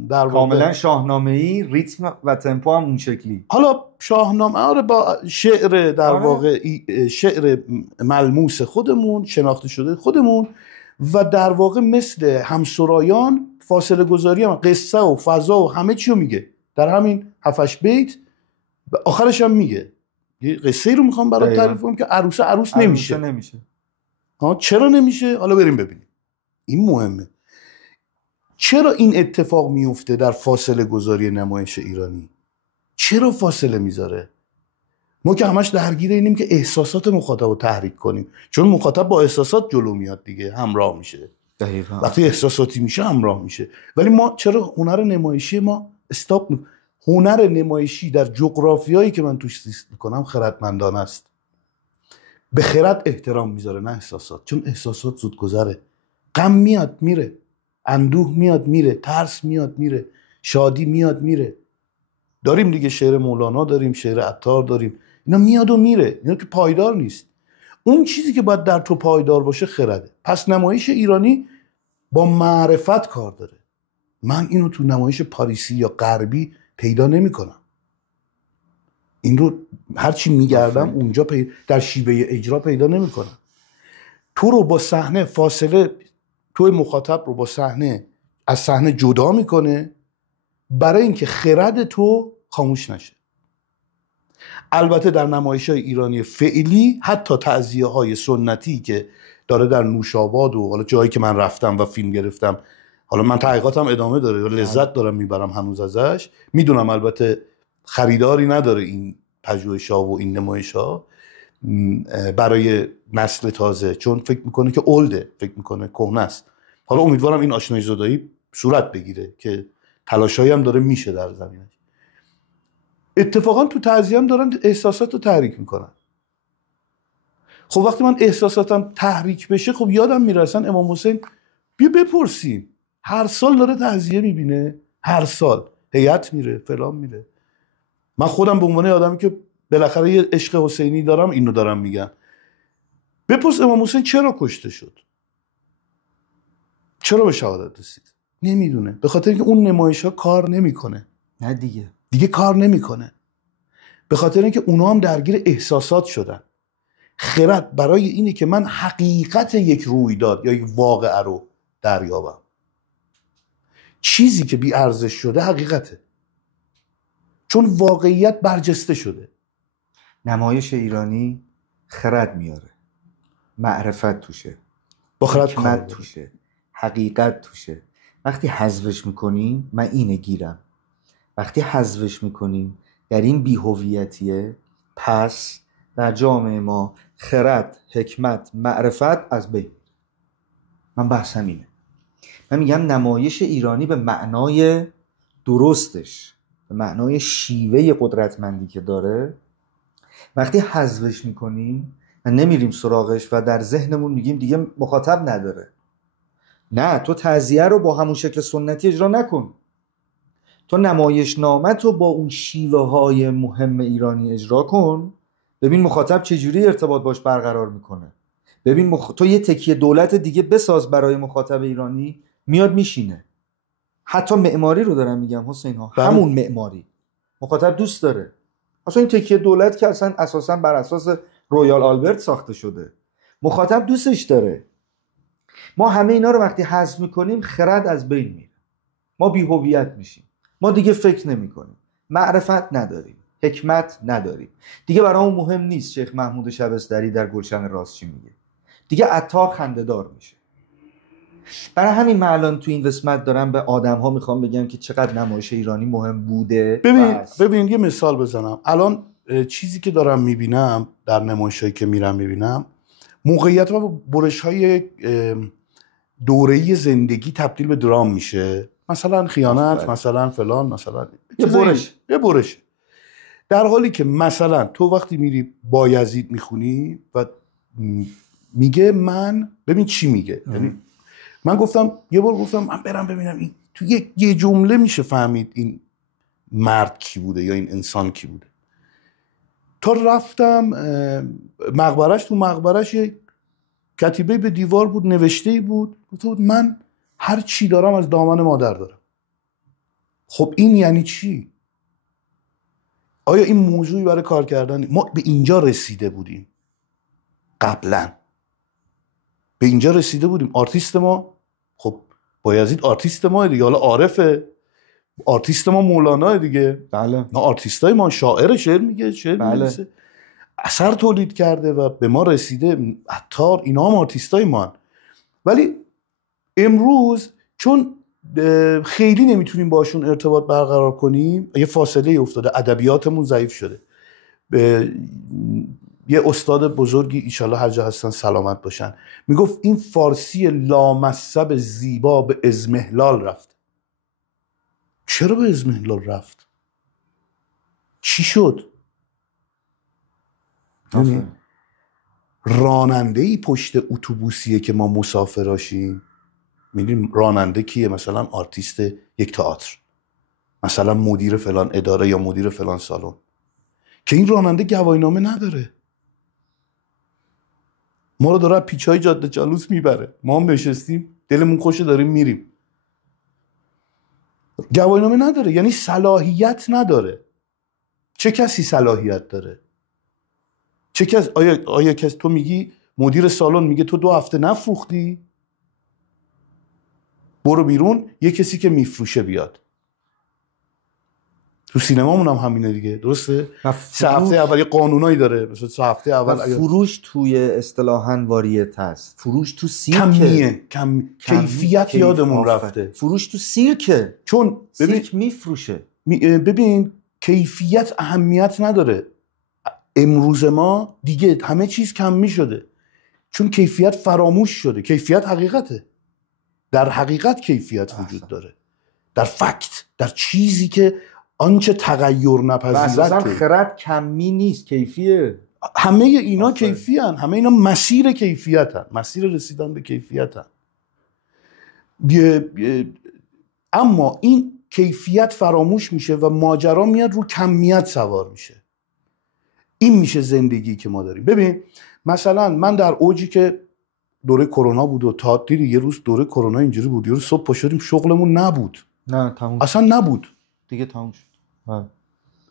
در واقع کاملا شاهنامه‌ای، ریتم و تمپو هم اون شکلی. حالا شاهنامه آره با شعر در واقع شعر ملموس خودمون، شناخته شده خودمون، و در واقع مثل همسرایان فاصله گذاری هم قصه و فضا و همه چی رو میگه در همین 7-8 بیت. آخرش هم میگه یه قصه رو میخوام برات تعریف کنم که عروس نمیشه. چرا نمیشه؟ حالا بریم ببینیم. این مهمه. چرا این اتفاق میفته در فاصله گذاری نمایش ایرانی؟ چرا فاصله میذاره؟ ما که همش درگیر اینیم که احساسات مخاطب رو تحریک کنیم، چون مخاطب با احساسات جلو میاد دیگه، همراه میشه. دقیقاً. وقتی احساساتی میشه همراه میشه. ولی ما چرا هنر نمایشی ما استاپ هنر نمایشی در جغرافیایی که من توش زیست میکنم خردمندانه است. به خرد احترام میذاره نه احساسات، چون احساسات زود گذره. غم میاد میره، اندوه میاد میره، ترس میاد میره، شادی میاد میره. داریم دیگه شعر مولانا داریم، شعر عطار داریم، اینا میاد و میره، اینا که پایدار نیست. اون چیزی که باید در تو پایدار باشه خرده. پس نمایش ایرانی با معرفت کار داره. من اینو تو نمایش پاریسی یا غربی پیدا نمی‌کنم. این رو هرچی میگردم اونجا در شیوه اجرا پیدا نمی‌کنم. تو رو با صحنه فاصله، تو مخاطب رو با صحنه از صحنه جدا میکنه برای اینکه خرد تو خاموش نشه. البته در نمایش‌های ایرانی فعلی حتی تعزیه‌های سنتی که داره در نوشاباد و حالا جایی که من رفتم و فیلم گرفتم، حالا من تحقیقاتم ادامه داره و لذت دارم میبرم هنوز ازش، میدونم البته خریداری نداره این پژوهش‌ها و این نمایش‌ها برای نسل تازه، چون فکر میکنه که اولده، فکر میکنه کهنه است. حالا امیدوارم این آشنایی زدایی صورت بگیره که تلاشایی هم داره میشه در زمینه. اتفاقا تو تعزیه هم دارن احساسات رو تحریک میکنن. خب وقتی من احساساتم تحریک بشه، خب یادم میرسن امام حسین، بیا بپرسیم، هر سال داره تعزیه میبینه، هر سال هیئت میره فلان میره. من خودم به عنوان آدمی که بالاخره یه عشق حسینی دارم اینو دارم میگم، بپرس امام حسین چرا کشته شد، چرا به شهادت رسید؟ نمیدونه، به خاطر اینکه اون نمایش ها کار نمیکنه. نه دیگه کار نمیکنه، به خاطر اینکه اونا هم درگیر احساسات شدن. خرد برای اینه که من حقیقت یک رویداد یا یک واقعه رو دریابم. چیزی که بی ارزش شده حقیقته، چون واقعیت برجسته شده. نمایش ایرانی خرد میاره، معرفت توشه، با خرد حکمت توشه، حقیقت توشه. وقتی حذفش میکنیم، من اینه گیرم، وقتی حذفش میکنیم در این بی‌هویتیه، پس در جامعه ما خرد، حکمت، معرفت از بین. من بحثم اینه. من میگم نمایش ایرانی به معنای درستش، به معنای شیوه قدرتمندی که داره، وقتی حذفش میکنیم و نمیریم سراغش و در ذهنمون میگیم دیگه مخاطب نداره، نه، تو تعزیه رو با همون شکل سنتی اجرا نکن، تو نمایش نامت رو با اون شیوه های مهم ایرانی اجرا کن، ببین مخاطب چجوری ارتباط باش برقرار میکنه، ببین تو یه تکیه دولت دیگه بساز برای مخاطب ایرانی، میاد میشینه. حتی معماری رو دارم میگم حسین ها، همون معماری مخاطب دوست داره. اصلا این تکیه دولت که اصلا اساسا بر اساس رویال آلبرت ساخته شده، مخاطب دوستش داره. ما همه اینا رو وقتی حذف میکنیم خرد از بین میره، ما بی هویت میشیم، ما دیگه فکر نمیکنیم، معرفت نداریم، حکمت نداریم. دیگه برامون مهم نیست شیخ محمود شبستری در گلشن راست چی میگه، دیگه عطار خنده‌دار میشه. برای همین من الان تو این قسمت دارم به آدم‌ها میخوام بگم که چقدر نمایش ایرانی مهم بوده. ببین یه مثال بزنم. الان چیزی که دارم میبینم در نمایشایی که میرم میبینم، موقعیت و برش‌های دوره‌ای زندگی تبدیل به درام میشه. مثلا خیانت، مثلا فلان، مثلا یه برش. در حالی که مثلا تو وقتی میری بایزید میخونی و میگه من، ببین چی میگه، یعنی من گفتم یه بار گفتم من برم ببینم این تو یه جمله میشه فهمید این مرد کی بوده یا این انسان کی بوده. تا رفتم مقبرش، تو مقبرش یه کتیبه به دیوار بود، نوشته بود، گفته بود من هر چی دارم از دامن مادر دارم. خب این یعنی چی؟ آیا این موضوعی برای کار کردن؟ ما به اینجا رسیده بودیم قبلا، به اینجا رسیده بودیم. آرتیست ما، خب بایزید آرتیست ما دیگه، حالا عارفه، آرتیست ما مولانا دیگه، بله، نه آرتیستای ما، شاعر شعر میگه، شعر میگه، اثر تولید کرده و به ما رسیده، عطار، اینا هم آرتیستای ما. ولی امروز چون خیلی نمیتونیم باشون ارتباط برقرار کنیم، یه فاصله افتاده، ادبیاتمون ضعیف شده. یه استاد بزرگی ایشالله هر جا هستن سلامت باشن، میگفت این فارسی لامصب زیبا به ازمهلال رفت. چرا به ازمهلال رفت؟ چی شد؟ راننده‌ای پشت اتوبوسیه که ما مسافراشیم، میدونی راننده کیه؟ مثلا آرتیست یک تئاتر، مثلا مدیر فلان اداره یا مدیر فلان سالن، که این راننده گواهینامه نداره. ما رو داره پیچای جاده جالوس میبره، ما هم نشستیم دلمون خوشه داریم میریم. گواهینامه نداره، یعنی صلاحیت نداره. چه کسی صلاحیت داره؟ چه کس آیا کس تو میگی مدیر سالن میگه تو 2 هفته نفروختی برو بیرون، یه کسی که میفروشه بیاد. تو سینمامون هم همینه دیگه، درسته؟ 3 هفته اول یه قانونایی داره، مثلا 3 هفته اول فروش توی اصطلاحاً واریت هست. فروش تو سیرک کمیه، کیفیت یادمون رفته. فروش تو سیرکه، چون سیرک میفروشه. ببین کیفیت اهمیت نداره. امروز ما دیگه همه چیز کمی شده، چون کیفیت فراموش شده. کیفیت حقیقته، در حقیقت کیفیت وجود داره، در فکت، در چیزی که آنچه تغییر نپذیرد. اساساً خرد کمی نیست، کیفیه. همه اینا کیفی هن، همه اینا مسیر کیفیت هن، مسیر رسیدن به کیفیت هن. اما این کیفیت فراموش میشه و ماجرا میاد رو کمیت سوار میشه. این میشه زندگی که ما داریم. ببین مثلا من در اوجی که دوره کرونا بود و تا دیدی یه روز دوره کرونا اینجوری بود، یه روز صبح پا شدیم شغلمون نبود. نه تموم اصلا نبود دیگه، تموم شد.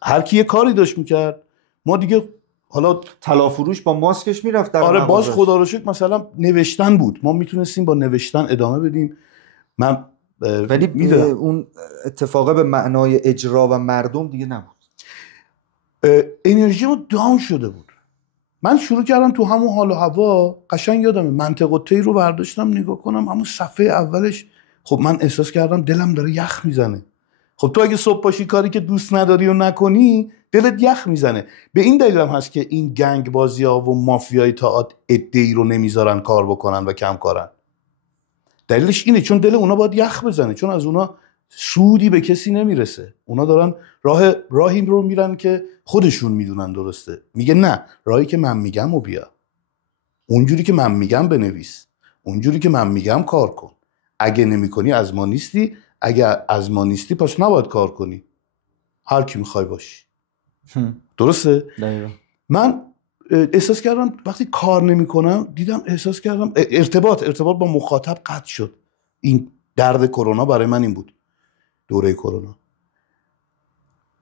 هر کی یه کاری داشت میکرد. ما دیگه حالا طلا فروش با ماسکش میرفت در آره باز خدا رو شکر مثلا نوشتن بود، ما میتونستیم با نوشتن ادامه بدیم. من ولی اون اتفاقه به معنای اجرا و مردم دیگه نبود. انرژی ما داون شده بود. من شروع کردم تو همون حال و هوا، قشنگ یادمه منطق الطیر رو برداشتم نگاه کنم، همون صفحه اولش خب من احساس کردم دلم داره یخ میزنه. خب تو اگه صبح پاشی کاری که دوست نداری و نکنی دلت یخ میزنه. به این دلیل هم هست که این گنگ بازی ها و مافیای تئاتر عده‌ای رو نمیذارن کار بکنن و کم کارن. دلیلش اینه چون دل اونا باید یخ بزنه، چون از اونا سودی به کسی نمیرسه. اونا دارن راهی رو میرن که خودشون میدونن درسته. میگه نه، راهی که من میگم و بیا، اونجوری که من میگم بنویس، اونجوری که من میگم کار کن. اگه نمیکنی از ما نیستی، اگه از ما نیستی پس نباید کار کنی. هر کی میخوای باشی. درسته؟ دقیقا. من احساس کردم وقتی کار نمیکنم، دیدم احساس کردم ارتباط با مخاطب قطع شد. این درد کرونا برای من این بود، دوره کرونا.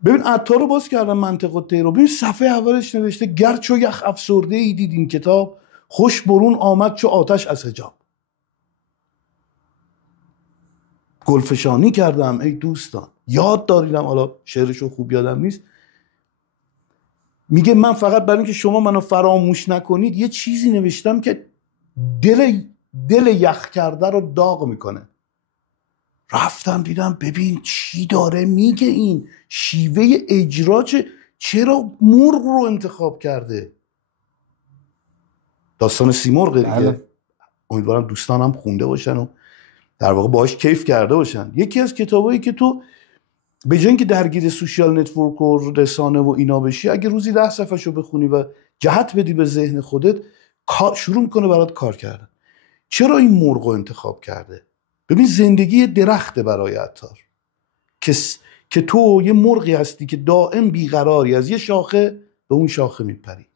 ببین عطار رو باز کردم منطق الطیر رو، ببین صفحه اولش نوشته گرچه و یخ افسرده ای دید این کتاب، خوش برون آمد چو آتش از حجاب. گلفشانی کردم ای دوستان. یاد داریدم، حالا شعرشو خوب یادم نیست. میگه من فقط برای اینکه شما منو فراموش نکنید یه چیزی نوشتم که دل یخ کرده رو داغ میکنه. رفتم دیدم ببین چی داره میگه، این شیوه اجرا چرا مرغ رو انتخاب کرده. داستان سیمرغ دیگه. امیدوارم دوستانم خونده باشن و در واقع باهاش کیف کرده باشن. یکی از کتابایی که تو به جای اینکه درگیر سوشیال نتورک و رسانه و اینا بشی، اگه روزی 10 صفحه‌شو بخونی و جهت بدی به ذهن خودت، شروع میکنه برات کار کردن. چرا این مرغ رو انتخاب کرده؟ ببین زندگی درخته برای عطار که تو یه مرغی هستی که دائم بیقراری، از یه شاخه به اون شاخه میپری.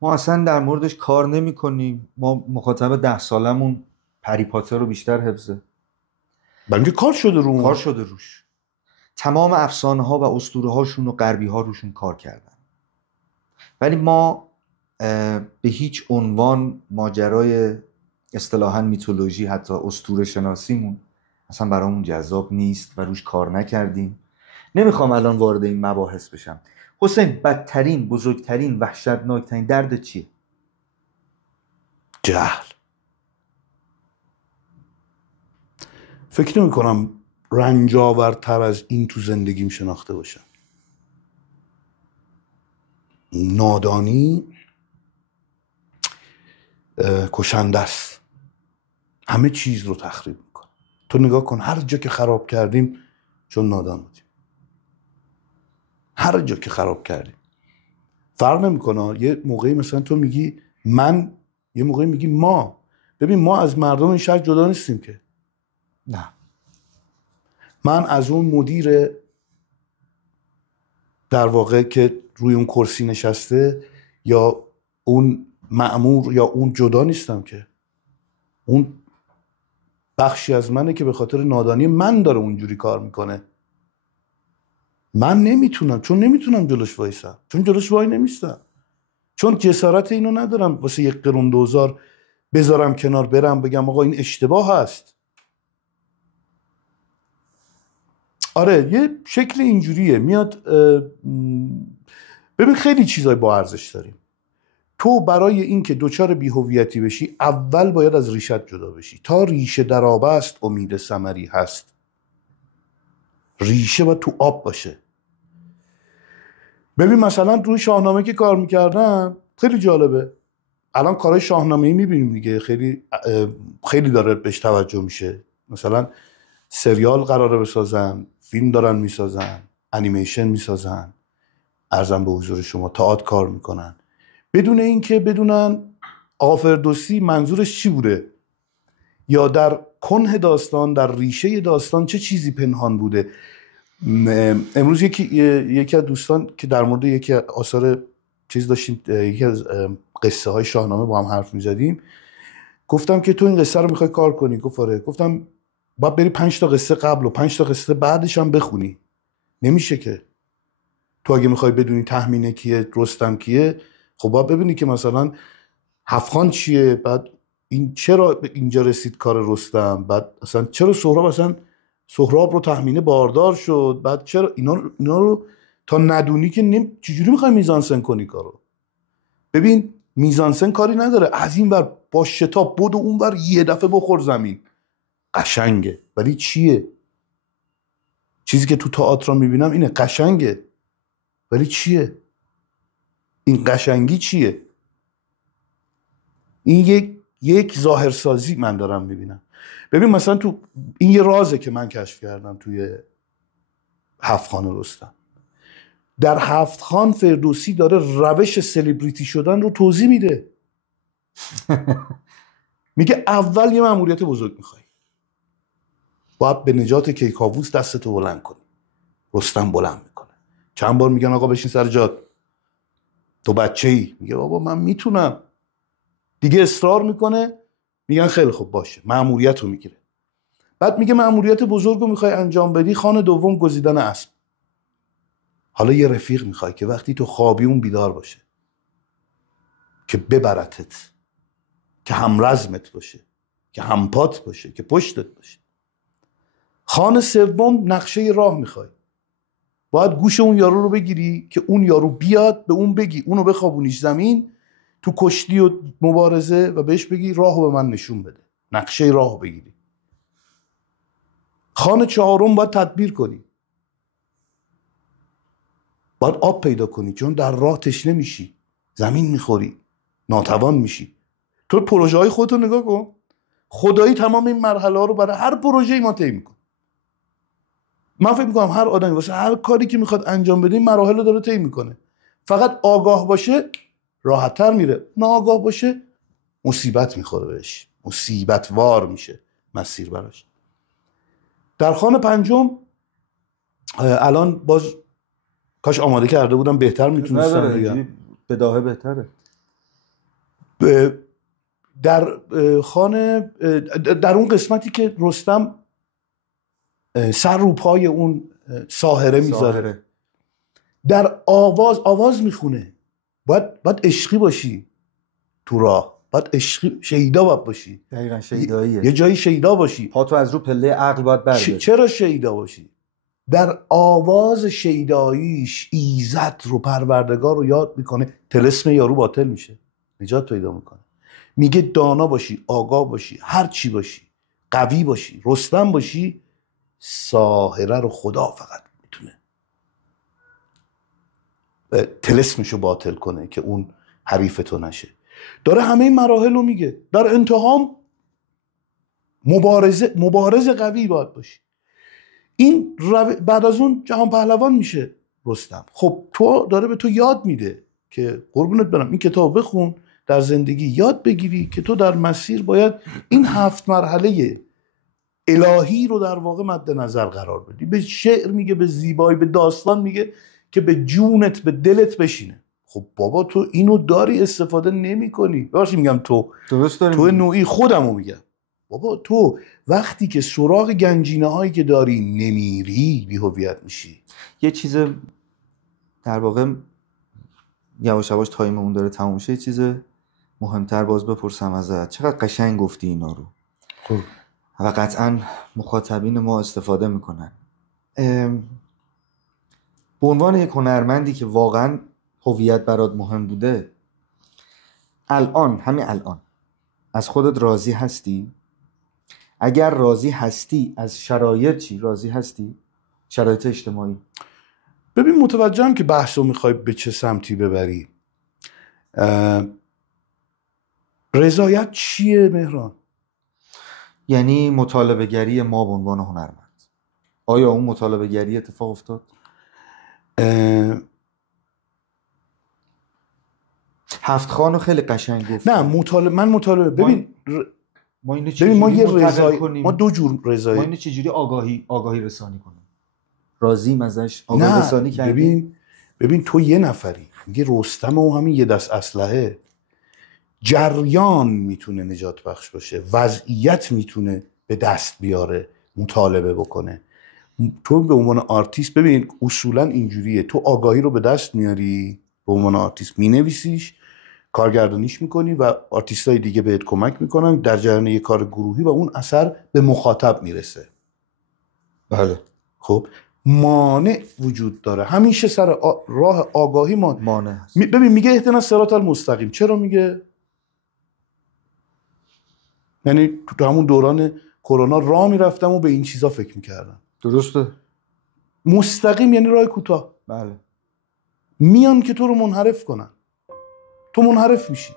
ما اصلا در موردش کار نمی کنیم. ما مخاطب 10 سالمون پری پاتر رو بیشتر حفظه. بلکه کار شده روش. تمام افسانه ها و اسطوره هاشون و غربی ها روشون کار کردن. ولی ما به هیچ عنوان ماجرای اصطلاحاً میتولوژی، حتی اسطوره شناسیمون اصلا برامون جذاب نیست و روش کار نکردیم. نمیخوام الان وارد این مباحث بشم. حسین، بدترین، بزرگترین، وحشتناکترین درد چیه؟ جهل. فکر نمی کنم رنجاورتر از این تو زندگیم شناخته باشم. نادانی کشنده است، همه چیز رو تخریب میکنه. تو نگاه کن هر جا که خراب کردیم چون نادان بودیم. هر جا که خراب کردیم فرق نمیکنه. یه موقعی مثلا تو میگی من، یه موقعی میگی ما. ببین ما از مردم این شهر جدا نیستیم که. نه. من از اون مدیر در واقع که روی اون کرسی نشسته یا اون مأمور یا اون جدا نیستم، که اون بخشی از منه که به خاطر نادانی من داره اونجوری کار میکنه. من نمیتونم، چون نمیتونم جلوش وایسم، چون جلوش وای نمیستم، چون جسارت اینو ندارم واسه یک قرون دوزار بذارم کنار برم بگم آقا این اشتباه هست. آره یه شکل اینجوریه میاد. ببین خیلی چیزای با ارزش داریم. تو برای اینکه دوچار بی‌هویتی بشی اول باید از ریشت جدا بشی. تا ریشه در آب است امید ثمری هست. ریشه باید تو آب باشه. ببین مثلا روی شاهنامه که کار میکردم خیلی جالبه. الان کارهای شاهنامه‌ای میبینیم دیگه، خیلی داره بهش توجه میشه. مثلا سریال قراره بسازن، فیلم دارن میسازن، انیمیشن میسازن، عرضم به حضور شما تئاتر کار میکنن، بدون اینکه بدونن آقا فردوسی منظورش چی بوده یا در کنه داستان، در ریشه داستان چه چیزی پنهان بوده. امروز یکی از دوستان که در مورد یکی از آثار چیز داشتیم، یکی از قصه های شاهنامه با هم حرف میزدیم، گفتم که تو این قصه رو میخوای کار کنی؟ گفت آره. گفتم باید بری 5 تا قصه قبل و 5 تا قصه بعدش هم بخونی. نمیشه که تو اگه میخوای بدونی تهمینه کیه، رستم کیه، خب باید ببینی که مثلا هفخان چیه، بعد این چرا اینجا رسید کار رستم، بعد اصلا چرا سهراب رو تهمینه باردار شد، بعد چرا اینا رو تا ندونی که چجوری میخوای میزانسن کنی کارو. ببین میزانسن کاری نداره از این ور با شتاب بود و اون ور یه دفعه بخور زمین. قشنگه ولی چیه؟ چیزی که تو تئاتر میبینم اینه، قشنگه ولی چیه؟ این قشنگی چیه؟ این یک ظاهرسازی من دارم میبینم. ببین مثلا تو این یه رازه که من کشف کردم توی هفت‌خوان رستم. در هفت‌خوان فردوسی داره روش سلبریتی شدن رو توضیح میده. میگه اول یه مأموریت بزرگ میخوای، باید به نجات کیکاووس دستتو بلند کنی. رستم بلند میکنه. چند بار میگن آقا بشین سر جات، تو بچه‌ای. میگه بابا من میتونم. دیگه اصرار میکنه، میگن خیلی خوب باشه، مأموریت رو میگیره. بعد میگه مأموریت بزرگ رو میخوای انجام بدی، خوان دوم گزیدن اسب. حالا یه رفیق میخوای که وقتی تو خوابی اون بیدار باشه، که ببرتت، که همرزمت باشه، که همپات باشه، که پشتت باشه. خوان سوم نقشه راه میخوای، باید گوش اون یارو رو بگیری که اون یارو بیاد، به اون بگی، اونو بخوابونیش زمین تو کشتی و مبارزه و بهش بگی راهو به من نشون بده، نقشه راهو بگیری. خوان چهارم باید تدبیر کنی، باید آب پیدا کنی، چون در راه تشنه میشی، زمین میخوری، ناتوان میشی. تو پروژه های خودتو نگاه کن، خدایی تمام این مرحله ها رو برای هر پروژه‌ای ما طی میکنیم. من فکر میکنم هر آدمی واسه هر کاری که میخواد انجام بده این مراحل رو داره طی میکنه. فقط آگاه باشه راحت‌تر میره، ناآگاه باشه مصیبت میخوره بهش، مصیبت وار میشه مسیر براش. در خوان پنجم الان باز کاش آماده کرده بودم، بهتر میتونستم بگم. بداهه بهتره. در خوان در اون قسمتی که رستم سر رو پای اون ساحره میذاره، در آواز میخونه. باید عشقی باشی تو راه، باید عشقی شیدا باید باشی. دقیقاً شیداییه. یه جایی شیدا باشی، پاتو از رو پله عقل باید برداری. چرا شیدا باشی؟ در آواز شیداییش ایزد رو، پروردگار رو یاد میکنه، طلسم یارو باطل میشه، نجات پیدا میکنه. میگه دانا باشی، آگاه باشی، هر چی باشی، قوی باشی، رستم باشی، ساحره رو خدا فقط میتونه طلسمشو باطل کنه که اون حریف تو نشه. داره همه این مراحل رو میگه. در انتهام مبارز قوی باید باشی. این بعد از اون جهان پهلوان میشه رستم. خب تو داره به تو یاد میده که قربونت برم این کتاب بخون، در زندگی یاد بگیری که تو در مسیر باید این 7 مرحله الهی رو در واقع مد نظر قرار بدی. به شعر میگه، به زیبایی، به داستان میگه که به جونت، به دلت بشینه. خب بابا تو اینو داری استفاده نمی کنی. باشی میگم تو درست داری تو میگی. نوعی خودمو میگم بابا تو وقتی که سراغ گنجینه هایی که داری نمیری بی هویت میشی. یه چیز در واقع یواش یواش تایممون داره تموم میشه، یه چیز مهمتر باز بپرسم ازت. چقدر قشنگ گفتی اینا رو خب و قطعا مخاطبین ما استفاده میکنن. به عنوان یک هنرمندی که واقعا هویت برات مهم بوده، همین الان از خودت راضی هستی؟ اگر راضی هستی از شرایط چی راضی هستی؟ شرایط اجتماعی. ببین متوجهم که بحث رو میخوای به چه سمتی ببری. رضایت چیه مهران؟ یعنی مطالبه گری ما به عنوان هنرمند، آیا اون مطالبه گری اتفاق افتاد؟ هفت خانو خیلی قشنگ گفت. نه من مطالبه ببین ما اینو ببین ما یه رضایت کنیم؟ ما دو جور رضایت. ما اینو چجوری آگاهی رسانی کنیم؟ راضیم ازش؟ آگاهی رسانی کردیم؟ ببین تو یه نفری میگه رستم و همین یه دست اسلحه، جریان میتونه نجات بخش باشه، وضعیت میتونه به دست بیاره، مطالبه بکنه. تو به عنوان آرتیست ببین اصولا اینجوریه، تو آگاهی رو به دست میاری، به عنوان آرتیست مینویسیش، کارگردانیش میکنی و آرتیستای دیگه بهت کمک میکنن در جریان یک کار گروهی و اون اثر به مخاطب میرسه. بله. خب مانع وجود داره همیشه سر راه آگاهی مانع هست. ببین میگه اهدنا الصراط المستقیم. چرا میگه؟ یعنی تو همون دوران کرونا راه میرفتم و به این چیزا فکر میکردم. درسته. مستقیم یعنی راه کوتاه. بله. میان که تو رو منحرف کنن، تو منحرف میشی.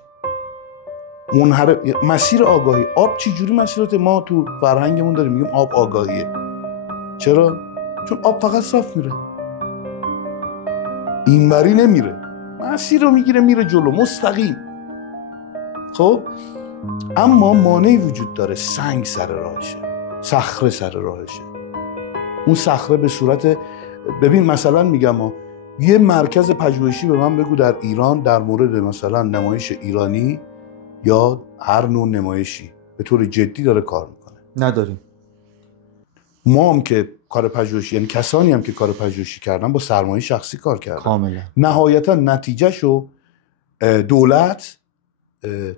مسیر آگاهی. آب چی جوری مسیرات ما تو فرهنگمون داریم میگیم آب آگاهیه. چرا؟ چون آب فقط صاف میره، اینوری نمیره، مسیر رو میگیره میره جلو مستقیم. خب اما مانعی وجود داره، سنگ سر راهشه، صخره سر راهشه. اون صخره به صورت ببین مثلا میگم یه مرکز پژوهشی به من بگو در ایران در مورد مثلا نمایش ایرانی یا هر نوع نمایشی به طور جدی داره کار میکنه. نداریم. ما هم که کار پژوهشی، یعنی کسانی هم که کار پژوهشی کردن با سرمایه شخصی کار کردن، کاملا نهایتا نتیجهشو دولت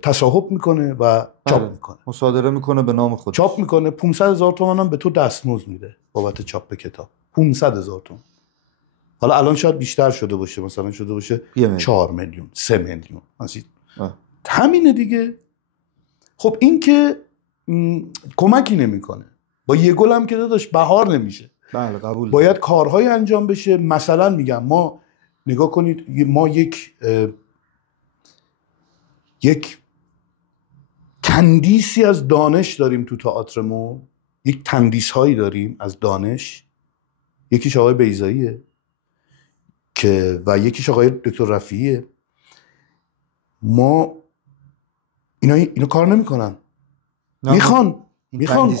تصاحب میکنه و چاپ میکنه، مصادره میکنه به نام خودش، چاپ میکنه. 500,000 تومان هم به تو دستمزد میده بابت چاپ کتاب. 500,000 تومان. حالا الان شاید بیشتر شده باشه، مثلا شده باشه 4 میلیون 3 میلیون. همینه دیگه. خب این که کمکی نمیکنه. با یه گل هم که داداش بهار نمیشه. بله قبول. باید کارهای انجام بشه. مثلا میگم ما نگاه کنید، ما یک تندیسی از دانش داریم تو تئاترمون، یک تندیس هایی داریم از دانش. یکیش آقای بیضاییه که و یکیش آقای دکتر رفیعیه. ما اینا کار نمیکنن. میخوان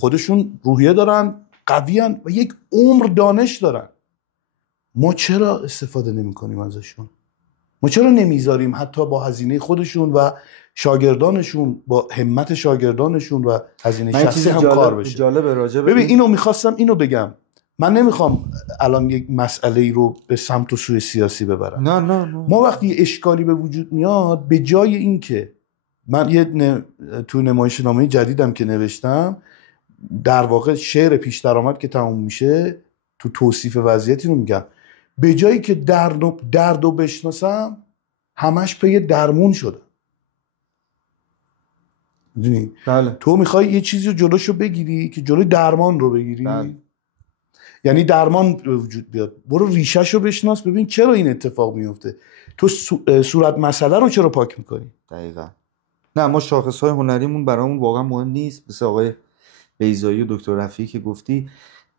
خودشون روحیه دارن، قویان و یک عمر دانش دارن. ما چرا استفاده نمیکنیم ازشون؟ ما چرا نمیذاریم حتی با هزینه خودشون و شاگردانشون، با همت شاگردانشون و هزینه شخصی هم کار بشه؟ ببین اینو میخواستم اینو بگم. من نمیخوام الان یک مسئله رو به سمت و سوی سیاسی ببرم. نه. ما وقتی یه اشکالی به وجود میاد، به جای این که من تو نمایشنامه جدیدم که نوشتم، در واقع شعر پیش درآمد که تموم میشه، تو توصیف وضعیتی رو میگم، به جایی که دردو بشناسم همش پی درمون شده. میدونی؟ بله. تو میخوای یه چیزی رو جلوشو بگیری که جلوی درمان رو بگیری. بله. یعنی درمان به وجود بیاد، برو ریشه‌شو بشناس، ببین چرا این اتفاق میفته. تو صورت مسئله رو چرا پاک میکنی؟ دقیقاً. نه ما شاخص‌های هنریمون برامون واقعا مهم نیست، مثل آقای بیضایی و دکتر رفیعی که گفتی.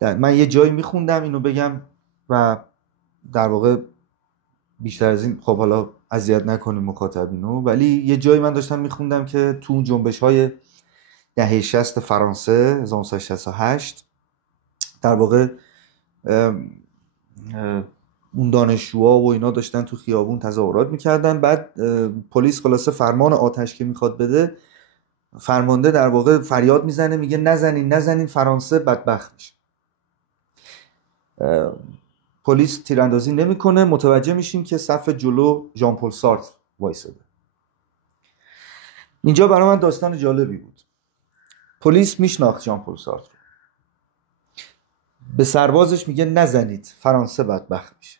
من یه جایی میخوندم اینو بگم و در واقع بیشتر از این خب حالا اذیت نکنیم مخاطبینو، ولی یه جایی من داشتم میخوندم که تو جنبش‌های دهه 60 فرانسه 1968 در واقع اون دانشجوها و اینا داشتن تو خیابون تظاهرات میکردن. بعد پلیس خلاصه فرمان آتش که میخواد بده، فرمانده در واقع فریاد میزنه میگه نزنین فرانسه بدبخت میشه. پلیس تیراندازی نمیکنه. متوجه میشیم که صف جلو ژان پل سارتر وایساده. اینجا برای من داستان جالبی بود. پلیس میشناخت ژان پل سارتر، به سربازش میگه نزنید فرانسه بدبخت میشه.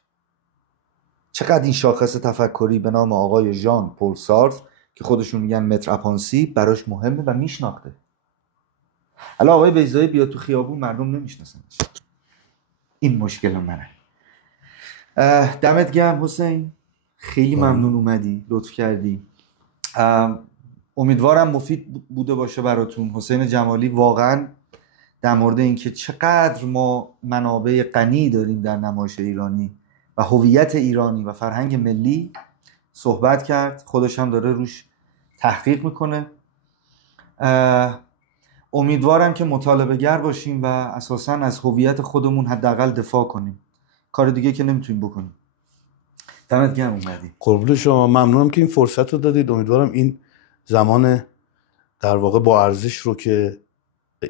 چقدر این شاخص تفکری به نام آقای ژان پل سارتر که خودشون میگن متر اپانسی براش مهمه و میشناخته. الان آقای بیضایی بیاد تو خیابون مردم نمیشناسنش. این مشکل منه. دمت گرم حسین، خیلی ممنون اومدی، لطف کردی. امیدوارم مفید بوده باشه براتون. حسین جمالی واقعا در مورد اینکه چقدر ما منابع غنی داریم در نمایش ایرانی و هویت ایرانی و فرهنگ ملی صحبت کرد. خودش هم داره روش تحقیق میکنه. امیدوارم که مطالبه گر باشیم و اساساً از هویت خودمون حداقل دفاع کنیم. کار دیگه که نمیتونیم بکنیم. دمت گرم اومدی. قربون شما، ممنونم که این فرصت رو دادید. امیدوارم این زمان در واقع با ارزش رو که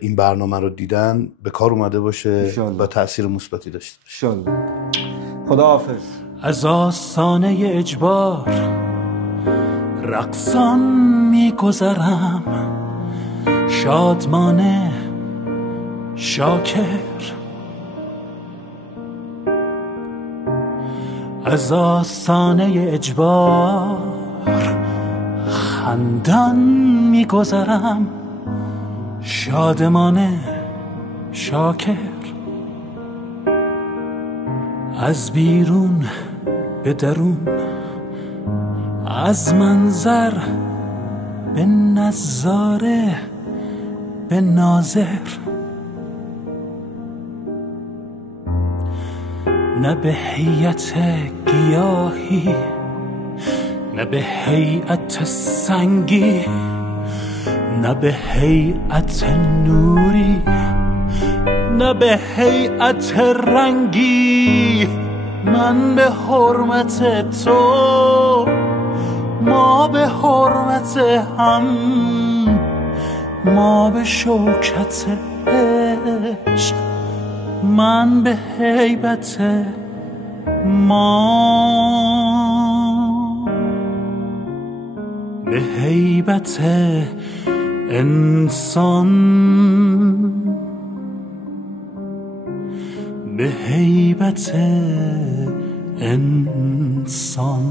این برنامه رو دیدن به کار اومده باشه و تأثیر مثبتی داشته باشه. انشالله. خداحافظ. از آستانه اجبار رقصان میگذرم، شادمانه شاکر. از آستانه اجبار خندان میگذرم، شادمانه شاکر. از بیرون به درون، از منظر به نظاره به ناظر، نه به هیئت گیاهی نه به هیئت سنگی، نه به هیئت نوری نه به هیئت رنگی. من به حرمت تو، ما به حرمت هم، ما به شوکت عشق، من به هیبت ما، به هیبت انسان، به هیبت انسان.